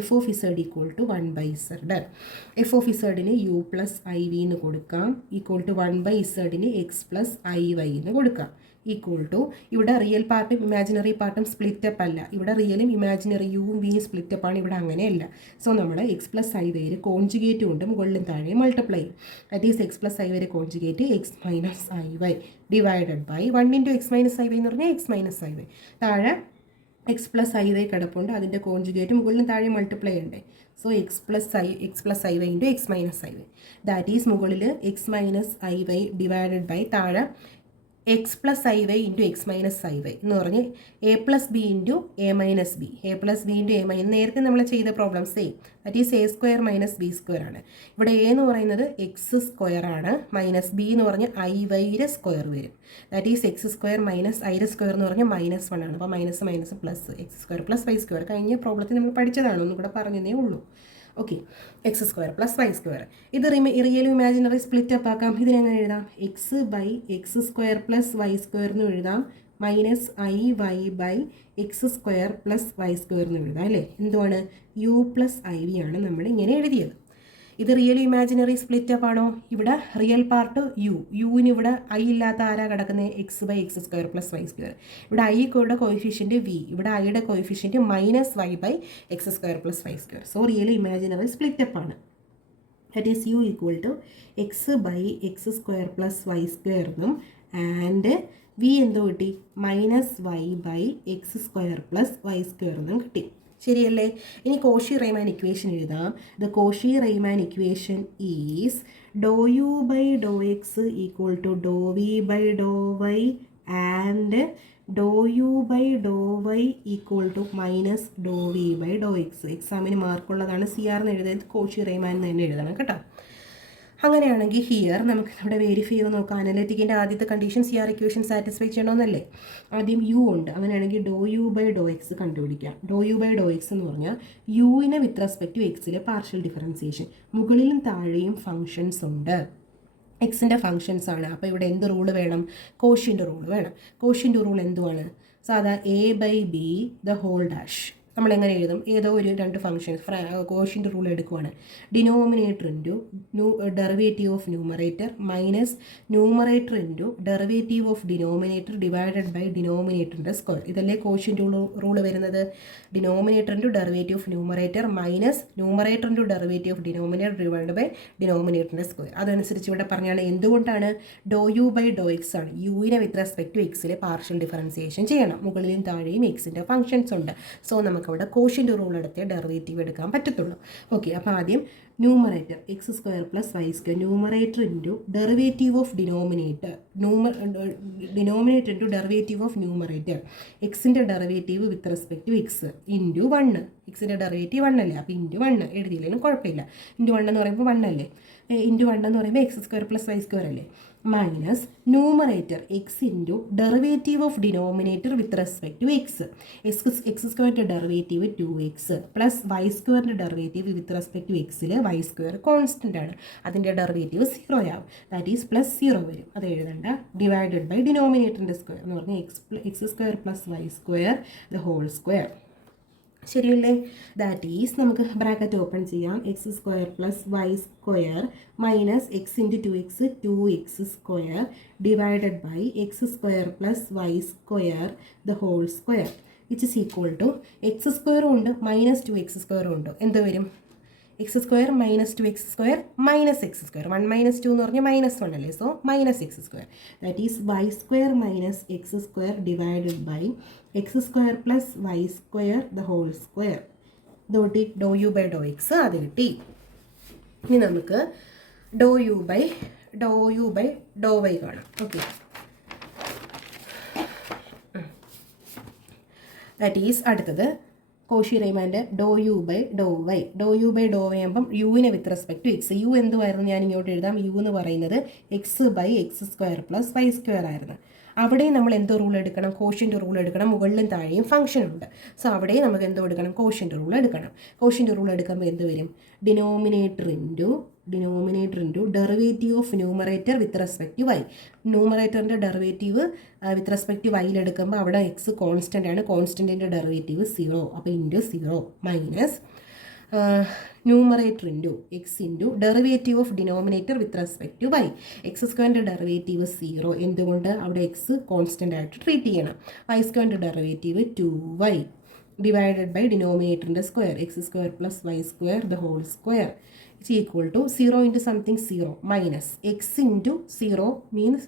F of z equal to 1/z. F of ഇസഡിന് U പ്ലസ് IV എന്ന് കൊടുക്കാം. ഈക്വൾ ടു 1/zന് X പ്ലസ് IY എന്ന് കൊടുക്കാം. ഈക്വൾ ടു ഇവിടെ റിയൽ പാർട്ടും ഇമാജിനറി പാർട്ടും സ്പ്ലിറ്റപ്പ് അല്ല. ഇവിടെ റിയലും ഇമാജിനറി യുവും വിയും സ്പ്ലിറ്റപ്പ് ആണ്. ഇവിടെ അങ്ങനെയല്ല. സോ നമ്മൾ X പ്ലസ് IY കോൺജുഗേറ്റ് കൊണ്ട് മുകളിലും താഴെ മൾട്ടിപ്ലൈ ചെയ്യും. That is X plus IY conjugate X minus IY divided by 1 × X minus IY എന്ന് പറഞ്ഞാൽ X മൈനസ് IY. താഴെ X പ്ലസ് IY കിടപ്പുണ്ട്. അതിൻ്റെ കോൺജുഗേറ്റ് മുകളിലും താഴെ മൾട്ടിപ്ലൈ ചെയ്യണ്ടേ. So X plus IY × X minus IY. That is മുകളിൽ X minus IY divided by താഴെ X plus IY × X minus IY എന്ന് പറഞ്ഞ് A plus B × A minus B. A plus B × A minus നേരത്തെ നമ്മൾ ചെയ്ത problem same. That is A² minus B² ആണ്. ഇവിടെ A എന്ന് പറയുന്നത് X² ആണ്. മൈനസ് B എന്ന് പറഞ്ഞ് IY സ്ക്വയർ വരും. That is X² minus I² എന്ന് പറഞ്ഞാൽ -1 ആണ്. അപ്പോൾ minus minus plus X² plus Y² കഴിഞ്ഞ പ്രോബ്ലത്തിൽ നമ്മൾ പഠിച്ചതാണ്. ഒന്നും കൂടെ പറഞ്ഞതേ ഉള്ളൂ. Okay, X² plus Y². ഇത് റിയൽ ഇമാജിനറി സ്പ്ലിറ്റ് അപ്പ് ആക്കാം. ഇതിനെങ്ങനെ എഴുതാം? X/X² പ്ലസ് Y² എന്ന് എഴുതാം. മൈനസ് IY/X² പ്ലസ് Y² എന്ന് എഴുതാം അല്ലേ. എന്തുവാണ്? U പ്ലസ് IV ആണ് നമ്മൾ ഇങ്ങനെ എഴുതിയത്. ഇത് റിയൽ ഇമാജിനറി സ്പ്ലിറ്റ് അപ്പ് ആണോ? ഇവിടെ റിയൽ പാർട്ട് യുവിന് ഇവിടെ I ഇല്ലാത്ത ആരാ കിടക്കുന്നത്? X/X² plus Y². ഇവിടെ I കോയിഫിഷ്യൻറ്റ് V. ഇവിടെ Iയുടെ coefficient minus Y/X² plus Y². So real imaginary split up ആണ്. That is U equal to X/X² plus Y² എന്നും ആൻഡ് V എന്തോ കിട്ടി? മൈനസ് Y/X² പ്ലസ് Y² എന്നും കിട്ടി. ശരിയല്ലേ? ഇനി കോഷി റൈമാൻ ഇക്വേഷൻ എഴുതാം. The Cauchy Riemann equation is ∂U/∂x equal to ∂V/∂y and ∂U/∂y equal to minus ∂V/∂x. എക്സാമിന് മാർക്കുള്ളതാണ്. CR എന്ന് എഴുതുന്നത് കോഷി റൈമാൻ എന്ന് തന്നെ എഴുതണം കേട്ടോ. അങ്ങനെയാണെങ്കിൽ ഹിയർ നമുക്ക് ഇവിടെ വെരിഫൈ ചെയ്ത് നോക്കാം. അനലറ്റിക്കിൻ്റെ ആദ്യത്തെ കണ്ടീഷൻ CR ഇക്വേഷൻ സാറ്റിസ്ഫൈ ചെയ്യണമെന്നല്ലേ. ആദ്യം U ഉണ്ട്. അങ്ങനെയാണെങ്കിൽ ∂U/∂x കണ്ടുപിടിക്കാം. ∂U/∂x എന്ന് പറഞ്ഞാൽ യുവിനെ വിത്ത് റെസ്പെക്ട് ടു എക്സിലെ പാർഷ്യൽ ഡിഫറൻസിയേഷൻ. മുകളിലും താഴെയും ഫങ്ഷൻസ് ഉണ്ട്. എക്സിൻ്റെ ഫങ്ഷൻസ് ആണ്. അപ്പോൾ ഇവിടെ എന്ത് റൂൾ വേണം? കോഷ്യൻ്റ് റൂൾ വേണം. കോഷ്യൻ്റ് റൂൾ എന്തുവാണ്? സാധാ A/B ദ ഹോൾ ഡാഷ്. നമ്മളെങ്ങനെ എഴുതും? ഏതോ ഒരു 2 ഫംഗ്ഷൻസ് കോഷ്യൻ്റ് റൂൾ എടുക്കുവാണ്. Denominator into derivative of numerator minus numerator into derivative of denominator divided by ഡിനോമിനേറ്ററിൻ്റെ സ്ക്വയർ. ഇതല്ലേ കോഷ്യൻ്റ് റൂൾ വരുന്നത്? Denominator into derivative of numerator minus numerator into derivative of denominator divided by ഡിനോമിനേറ്ററിൻ്റെ square. അതനുസരിച്ച് ഇവിടെ പറഞ്ഞാണ് എന്തുകൊണ്ടാണ്? ∂U/∂x ആണ്. യുവിനെ വിത്ത് റെസ്പെക്ട് ടു എക്സിലെ പാർഷ്യൽ ഡിഫറൻസിയേഷൻ ചെയ്യണം. മുകളിലും താഴെയും എക്സിൻ്റെ ഫംഗ്ഷൻസ് ഉണ്ട്. സോ നമുക്ക് അവിടെ കോഷ്യൻ്റ് റൂൾ എടുത്ത് ഡെറിവേറ്റീവ് എടുക്കാൻ പറ്റത്തുള്ളൂ. ഓക്കെ, അപ്പോൾ ആദ്യം numerator X² plus Y². Numerator into derivative of denominator into derivative of numerator. എക്സിൻ്റെ derivative with respect to x into 1. എക്സിൻ്റെ ഡെറിവേറ്റീവ് 1 അല്ലേ. അപ്പോൾ ഇൻറ്റു 1 എഴുതിയില്ലെങ്കിലും കുഴപ്പമില്ല. ഇൻറ്റു 1 എന്ന് പറയുമ്പോൾ 1 അല്ലേ. ഇൻറ്റു 1 എന്ന് പറയുമ്പോൾ X² പ്ലസ് Y² അല്ലേ. Minus numerator X into derivative of denominator with respect to x. X² derivative 2x plus Y² derivative with respect to എക്സിൽ Y² കോൺസ്റ്റൻ്റ് ആണ്. അതിൻ്റെ ഡെറിവേറ്റീവ് 0 ആവും. ദാറ്റ് ഈസ് പ്ലസ് 0 വരും. അത് എഴുതണ്ട. ഡിവൈഡഡ് ബൈ ഡിനോമിനേറ്ററിൻ്റെ square എന്ന് പറഞ്ഞാൽ X² plus Y² the whole square. ശരിയല്ലേ? ദാറ്റ് ഈസ് നമുക്ക് ബ്രാക്കറ്റ് ഓപ്പൺ ചെയ്യാം. X² plus Y² minus X into 2x 2x² divided by X² plus Y² the whole square which is equal to X² ഉണ്ട് minus 2x² ഉണ്ട്. എന്ത് വരും? X square minus 2x² minus x square 1 minus 2 എന്ന് പറഞ്ഞാൽ -1 അല്ലേ, so minus x square that is y square minus x square divided by x square plus y square the whole square. ഇത് കിട്ടി do u by Dr x, അത് കിട്ടി. ഇനി നമുക്ക് ഡോ u by Dr y കാണാം. ഓക്കെ, ദാറ്റ് ഈസ് അടുത്തത് Cauchy റൈമാൻ്റെ do u by Dr y. Do u by Dr y ആകുമ്പം യുവിനെ with respect to x. U എന്തുമായിരുന്നു, ഞാൻ ഇങ്ങോട്ട് എഴുതാം. യു എന്ന് പറയുന്നത് x by x square plus y square ആയിരുന്നു. അവിടെയും നമ്മൾ എന്തോ റൂൾ എടുക്കണം, കോഷ്യൻ്റെ റൂൾ എടുക്കണം. മുകളിലും താഴെയും ഫംഗ്ഷൻ ഉണ്ട്, സോ അവിടെയും നമുക്ക് എന്തോ എടുക്കണം, കോഷ്യൻ്റെ റൂൾ എടുക്കണം. കോഷ്യൻ്റെ റൂൾ എടുക്കുമ്പോൾ എന്ത് വരും, denominator into derivative of numerator with respect to y. ന്യൂമറേറ്ററിൻ്റെ ഡെറിവേറ്റീവ് വിത്ത് റെസ്പെക്ട് ടു വൈയിൽ എടുക്കുമ്പോൾ അവിടെ എക്സ് കോൺസ്റ്റൻ്റ് ആണ്, കോൺസ്റ്റൻറ്റിൻ്റെ ഡെറിവേറ്റീവ് 0, അപ്പോൾ into 0 minus numerator into x into derivative of denominator with respect to y. X സ്ക്വയറിൻ്റെ ഡെറിവേറ്റീവ് 0, എന്തുകൊണ്ട് അവിടെ എക്സ് കോൺസ്റ്റൻ്റ് ആയിട്ട് ട്രീറ്റ് ചെയ്യണം. വൈ സ്ക്വയറിൻ്റെ ഡെറിവേറ്റീവ് 2y ഡിവൈഡഡ് ബൈ ഡിനോമിനേറ്ററിൻ്റെ square x square plus y square the whole square is equal to 0 into something 0 minus x into 0 means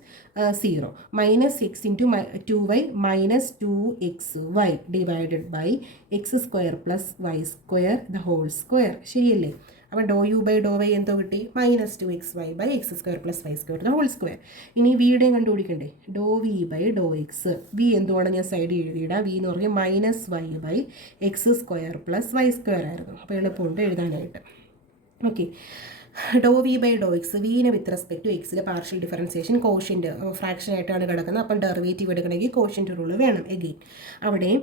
0 minus x into 2y minus 2xy divided by x square plus y square the whole square. ശരിയല്ലേ? അപ്പോൾ ഡോ u by Dr y എന്തോ കിട്ടി, -2xy ബൈ x square plus y square the whole square. ഇനി വിയുടെയും കണ്ടുപിടിക്കണ്ടേ, ഡോ v by Dr x. V എന്തുവാണ് ഞാൻ സൈഡിൽ എഴുതിയിടാം. വി എന്ന് പറഞ്ഞാൽ -y by x square plus y square ആയിരുന്നു, അപ്പോൾ എളുപ്പമുണ്ട് എഴുതാനായിട്ട്. ഓക്കെ, ഡോ വി ബൈ ഡോ എക്സ്. വിനെ വിത്ത് റെസ്പെക്ട് ടു എക്സിൽ പാർഷ്യൽ ഡിഫറൻസിയേഷൻ കോഷ്യൻ്റ് ഫ്രാക്ഷൻ ആയിട്ടാണ് കിടക്കുന്നത്, അപ്പം ഡെറിവേറ്റീവ് എടുക്കണമെങ്കിൽ കോഷ്യൻ്റ് റൂൾ വേണം. എഗെയിൻ അവിടെയും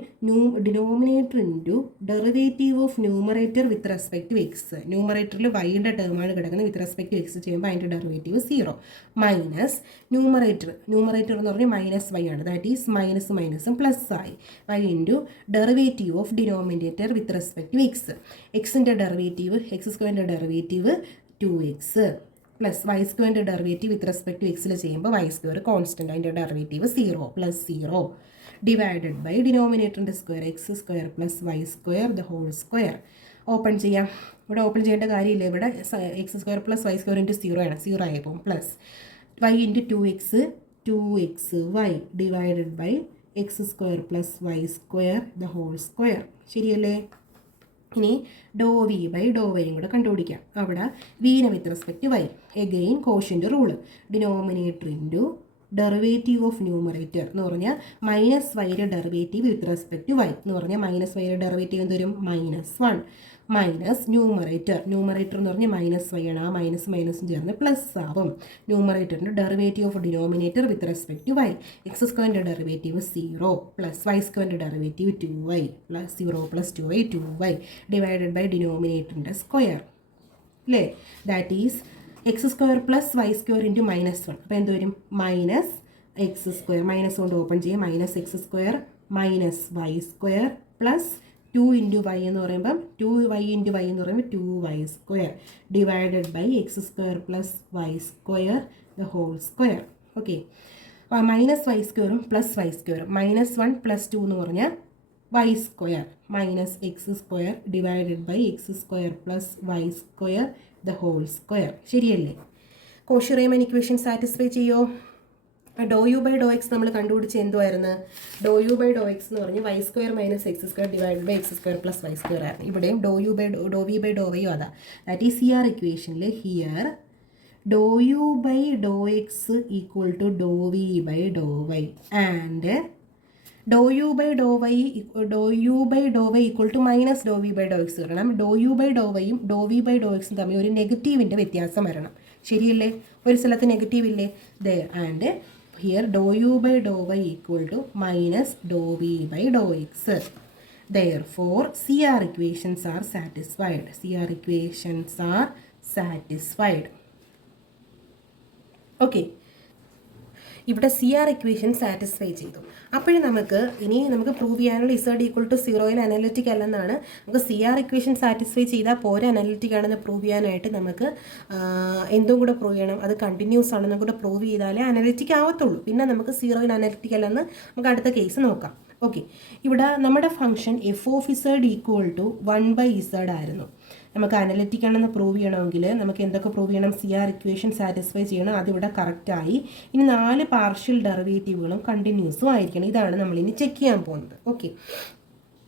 denominator into derivative of numerator with respect to x. ന്യൂമറേറ്ററിൽ വൈയുടെ ടേമാണ് കിടക്കുന്നത്, വിത്ത് റെസ്പെക്ട് ടു എക്സ് ചെയ്യുമ്പോൾ അതിൻ്റെ ഡെറിവേറ്റീവ് 0 മൈനസ് ന്യൂമറേറ്റർ എന്ന് പറഞ്ഞാൽ -y ആണ്, ദാറ്റ് ഈസ് മൈനസും പ്ലസ് ആയി. Y into derivative of denominator with respect to x. എക്സിൻ്റെ ഡെറിവേറ്റീവ് എക്സ് സ്ക്വയറിൻ്റെ ഡെറിവേറ്റീവ് 2x പ്ലസ് വൈ സ്ക്വയറിൻ്റെ ഡെറിവേറ്റീവ് വിത്ത് റെസ്പെക്ട് ടു എക്സിൽ ചെയ്യുമ്പോൾ വൈ സ്ക്വയർ കോൺസ്റ്റൻ്റ്, അതിൻ്റെ ഡെറിവേറ്റീവ് 0 പ്ലസ് 0 ഡിവൈഡഡ് ബൈ ഡിനോമിനേറ്ററിൻ്റെ square x square plus y square the whole square. Open ചെയ്യാം. ഇവിടെ open ചെയ്യേണ്ട കാര്യമില്ല, ഇവിടെ x square plus y square into 0 ആണ്, 0 ആയപ്പോൾ plus y into 2xy divided by x square plus y square the whole square. ശരിയല്ലേ? ഇനി ഡോ v by ഡോ വൈയും കൂടെ കണ്ടുപിടിക്കാം. അവിടെ വിനെ വിത്ത് റെസ്പെക്ട് വൈ. എഗെയിൻ കോഷ്യൻ്റെ rule, denominator into derivative of numerator എന്ന് പറഞ്ഞാൽ -yയുടെ derivative with respect to y എന്ന് പറഞ്ഞാൽ -yയുടെ ഡെറിവേറ്റീവ് എന്തൊരും -1 മൈനസ് ന്യൂമറേറ്റർ എന്ന് പറഞ്ഞാൽ -y ആണ്, ആ മൈനസും ചേർന്ന് പ്ലസ് ആവും. ന്യൂമറേറ്ററിൻ്റെ derivative of denominator with respect to y. X സ്ക്വയറിൻ്റെ ഡെറിവേറ്റീവ് 0 പ്ലസ് വൈ സ്ക്വയറിൻ്റെ derivative 2y plus 0 plus 2y divided by ഡിനോമിനേറ്ററിൻ്റെ സ്ക്വയർ അല്ലേ, that is x square plus y square into -1. അപ്പോൾ എന്ത് വരും, -x സ്ക്വയർ, മൈനസ് കൊണ്ട് ഓപ്പൺ ചെയ്യും, -x square minus y square plus 2 into y എന്ന് പറയുമ്പം 2y ഇൻറ്റു വൈ എന്ന് പറയുമ്പോൾ 2y square divided by x square plus y square the whole square. Okay, -y സ്ക്വയറും പ്ലസ് വൈ സ്ക്വയറും -1 plus 2 എന്ന് പറഞ്ഞാൽ y square minus x square divided by x square plus y square the whole square. ശരിയല്ലേ? Cauchy റീമൻ equation satisfy ചെയ്യോ? Doh u by Dr x നമ്മൾ കണ്ടുപിടിച്ച് എന്തുമായിരുന്നു, doh u by Dr x എന്ന് പറഞ്ഞ് y square minus x square divide by x square plus y square ആയിരുന്നു. ഇവിടെയും doh v by ഡോ വൈയും അതാ. ദാറ്റ് ഈസ് CR ഇക്വേഷനിൽ here Dr u by Dr x equal to Dr v by Dr y and Dr u by Dr y equal to minus Dr v by Dr X വരണം. ഡോ u by ഡോ വൈയും ഡോ v by ഡോ എക്സും തമ്മിൽ ഒരു നെഗറ്റീവിൻ്റെ വ്യത്യാസം വരണം. ശരിയല്ലേ? ഒരു സ്ഥലത്ത് നെഗറ്റീവ് ഇല്ലേ? There and here Dr u by Dr y equal to minus Dr v by Dr x. Therefore, CR equations are satisfied. Okay. ഇവിടെ CR ഇക്വേഷൻ സാറ്റിസ്ഫൈ ചെയ്തു. അപ്പോഴും നമുക്ക് പ്രൂവ് ചെയ്യാനുള്ള Z ഈക്വൽ ടു 0 അനലിറ്റിക് അല്ലെന്നാണ്. നമുക്ക് CR equation satisfy ചെയ്താൽ പോരെ analytic ആണെന്ന് പ്രൂവ് ചെയ്യാനായിട്ട് നമുക്ക് എന്തും കൂടെ പ്രൂവ് ചെയ്യണം. അത് കണ്ടിന്യൂസ് ആണെന്നും കൂടെ പ്രൂവ് ചെയ്താലേ അനലിറ്റിക് ആവത്തുള്ളൂ. പിന്നെ നമുക്ക് 0 അനലിറ്റിക് അല്ലെന്ന് നമുക്ക് അടുത്ത കേസ് നോക്കാം. ഓക്കെ, ഇവിടെ നമ്മുടെ function f of z equal to 1/z ആയിരുന്നു. നമുക്ക് അനലിറ്റിക് ആണെന്ന് പ്രൂവ് ചെയ്യണമെങ്കിൽ നമുക്ക് എന്തൊക്കെ പ്രൂവ് ചെയ്യണം? CR ഇക്വേഷൻ സാറ്റിസ്ഫൈ ചെയ്യണം. അതിവിടെ കറക്റ്റായി. ഇനി 4 പാർഷ്യൽ ഡെറിവേറ്റീവുകളും കണ്ടിന്യൂസും ആയിരിക്കണം. ഇതാണ് നമ്മളിനി ചെക്ക് ചെയ്യാൻ പോകുന്നത്. ഓക്കെ,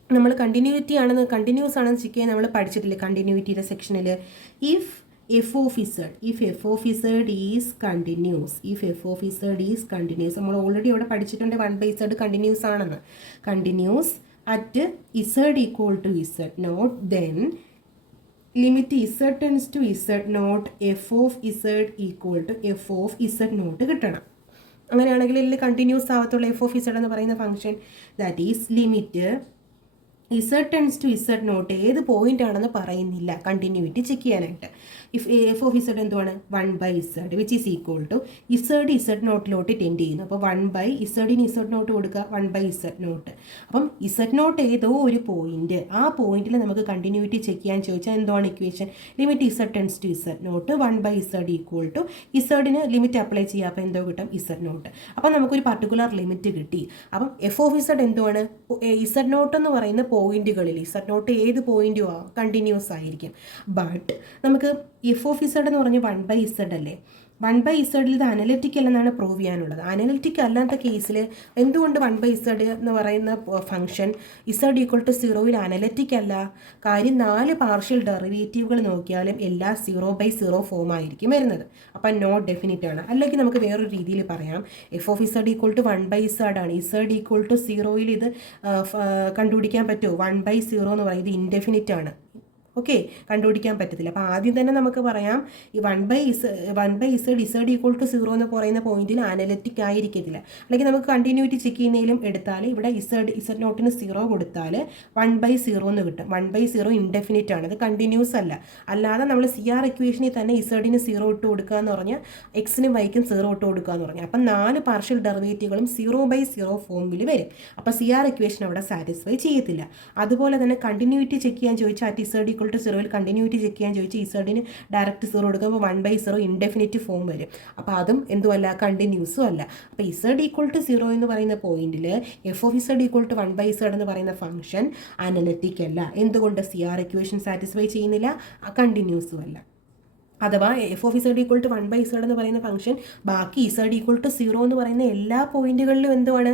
നമ്മൾ കണ്ടിന്യൂസ് ആണെന്ന് ചെക്ക് ചെയ്യാൻ നമ്മൾ പഠിച്ചിട്ടില്ലേ കണ്ടിന്യൂറ്റിയുടെ സെക്ഷനിൽ? If f of z is continuous, നമ്മൾ ഓൾറെഡി അവിടെ പഠിച്ചിട്ടുണ്ട് 1/z കണ്ടിന്യൂസ് ആണെന്ന്. Continuous at z equal to z naught, then limit z tends to z naught f of z equal to f of z naught കിട്ടണം. അങ്ങനെയാണെങ്കിൽ ഇതിൽ continuous ആവത്തുള്ള f of z എന്ന് പറയുന്ന function, that is limit z tends to z naught ഏത് point ആണെന്ന് പറയുന്നില്ല continuity check ചെയ്യാനായിട്ട്. എഫ് ഓഫ് z എന്തുവാണ്? 1/z which is equal to z നോട്ടിലോട്ട് ടെൻഡ് ചെയ്യുന്നു. അപ്പോൾ 1/z നോട്ട് കൊടുക്കുക, 1/z നോട്ട്. അപ്പം z നോട്ട് ഏതോ ഒരു പോയിന്റ്, ആ പോയിന്റിൽ നമുക്ക് കണ്ടിന്യൂറ്റി ചെക്ക് ചെയ്യാൻ ചോദിച്ചാൽ എന്തുവാണ് equation? Limit z tends to z naught 1/z equal to z limit apply ചെയ്യുക. അപ്പോൾ എന്തോ കിട്ടും? z naught. അപ്പം നമുക്കൊരു പർട്ടിക്കുലർ ലിമിറ്റ് കിട്ടി. അപ്പം എഫ് ഓഫ് z എന്തുവാണ്? z നോട്ട് എന്ന് പറയുന്ന പോയിന്റുകളിൽ z നോട്ട് ഏത് പോയിന്റും കണ്ടിന്യൂസ് ആയിരിക്കും. ബട്ട് നമുക്ക് എഫ് ഓഫ് ഇസഡ് എന്ന് പറഞ്ഞ് 1/z അല്ലേ? 1/z ഇത് അനലിറ്റിക് അല്ലെന്നാണ് പ്രൂവ് ചെയ്യാനുള്ളത്. അനലിറ്റിക് അല്ലാത്ത കേസിൽ എന്തുകൊണ്ട് 1/z എന്ന് പറയുന്ന ഫംഗ്ഷൻ z ഈക്വൽ ടു 0യിൽ അനലിറ്റിക് അല്ല? കാര്യം 4 പാർഷ്യൽ ഡെറിവേറ്റീവുകൾ നോക്കിയാലും എല്ലാം 0/0 ഫോം ആയിരിക്കും വരുന്നത്. അപ്പം നോട്ട് ഡെഫിനിറ്റ് ആണ്. അല്ലെങ്കിൽ നമുക്ക് വേറൊരു രീതിയിൽ പറയാം, f of z equal to 1/z ആണ്. z ഈക്വൽ ടു 0യിൽ ഇത് കണ്ടുപിടിക്കാൻ പറ്റുമോ? 1/0 എന്ന് പറയുന്നത് ഇൻഡെഫിനിറ്റ് ആണ്. ഓക്കെ, കണ്ടുപിടിക്കാൻ പറ്റത്തില്ല. അപ്പോൾ ആദ്യം തന്നെ നമുക്ക് പറയാം ഈ 1/z z ഈക്വൽ ടു 0 എന്ന് പറയുന്ന പോയിന്റിൽ അനലിറ്റിക് ആയിരിക്കത്തില്ല. അല്ലെങ്കിൽ നമുക്ക് കണ്ടിന്യൂറ്റി ചെക്ക് ചെയ്യുന്നതിലും എടുത്താൽ ഇവിടെ z നോട്ടിന് 0 കൊടുത്താൽ 1/0 എന്ന് കിട്ടും. 1/0 ഇൻഡെഫിനിറ്റ് ആണ്, അത് കണ്ടിന്യൂസ് അല്ല. അല്ലാതെ നമ്മൾ CR ഇക്വേഷനിൽ തന്നെ z-ന് 0 ഇട്ട് കൊടുക്കുക എന്ന് പറഞ്ഞാൽ x-നും y-ക്കും 0 ഇട്ട് കൊടുക്കുക എന്ന് പറഞ്ഞാൽ അപ്പം 4 പാർഷ്യൽ ഡെറിവേറ്റീവുകളും 0/0 ഫോമിൽ വരും. അപ്പോൾ CR ഇക്വേഷൻ അവിടെ സാറ്റിസ്ഫൈ ചെയ്യത്തില്ല. അതുപോലെ തന്നെ കണ്ടിന്യൂറ്റി ചെക്ക് ചെയ്യാൻ ചോദിച്ചാൽ at z ഈക്വൽ ടു 0യിൽ കണ്ടിന്യൂറ്റി ചെക്ക് ചെയ്യാൻ ചോദിച്ചാൽ z-ന് ഡയറക്റ്റ് 0 കൊടുക്കുമ്പോൾ 1/0 ഇൻഡെഫിനിറ്റ് ഫോം വരും. അപ്പോൾ അതും എന്തുമല്ല? കണ്ടിന്യൂസും അല്ല. അപ്പോൾ z ഈക്വൽ ടു 0 എന്ന് പറയുന്ന പോയിന്റിൽ f of z equal to 1/z എന്ന് പറയുന്ന ഫംഗ്ഷൻ അനലിറ്റിക് അല്ല. എന്തുകൊണ്ട്? CR ഇക്വേഷൻ സാറ്റിസ്ഫൈ ചെയ്യുന്നില്ല, കണ്ടിന്യൂസും അല്ല. അഥവാ f of z equal to 1/z എന്ന് പറയുന്ന ഫംഗ്ഷൻ ബാക്കി z ഈക്വൽ ടു 0 എന്ന് പറയുന്ന എല്ലാ പോയിന്റുകളിലും എന്തുവാണ്?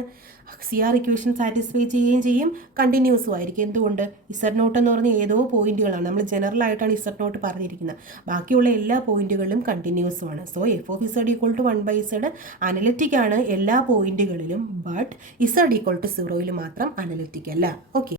CR ഇക്വേഷൻ സാറ്റിസ്ഫൈ ചെയ്യുകയും ചെയ്യും, കണ്ടിന്യൂസും ആയിരിക്കും. എന്തുകൊണ്ട്? z നോട്ട് എന്ന് പറഞ്ഞാൽ ഏതോ പോയിന്റുകളാണ്, നമ്മൾ ജനറൽ ആയിട്ടാണ് z നോട്ട് പറഞ്ഞിരിക്കുന്നത്. ബാക്കിയുള്ള എല്ലാ പോയിന്റുകളിലും കണ്ടിന്യൂസും ആണ്. So f of z equal to 1/z analytic ആണ് എല്ലാ പോയിന്റുകളിലും, ബട്ട് z ഈക്വൽ ടു 0യിൽ മാത്രം അനലിറ്റിക് അല്ല. ഓക്കെ.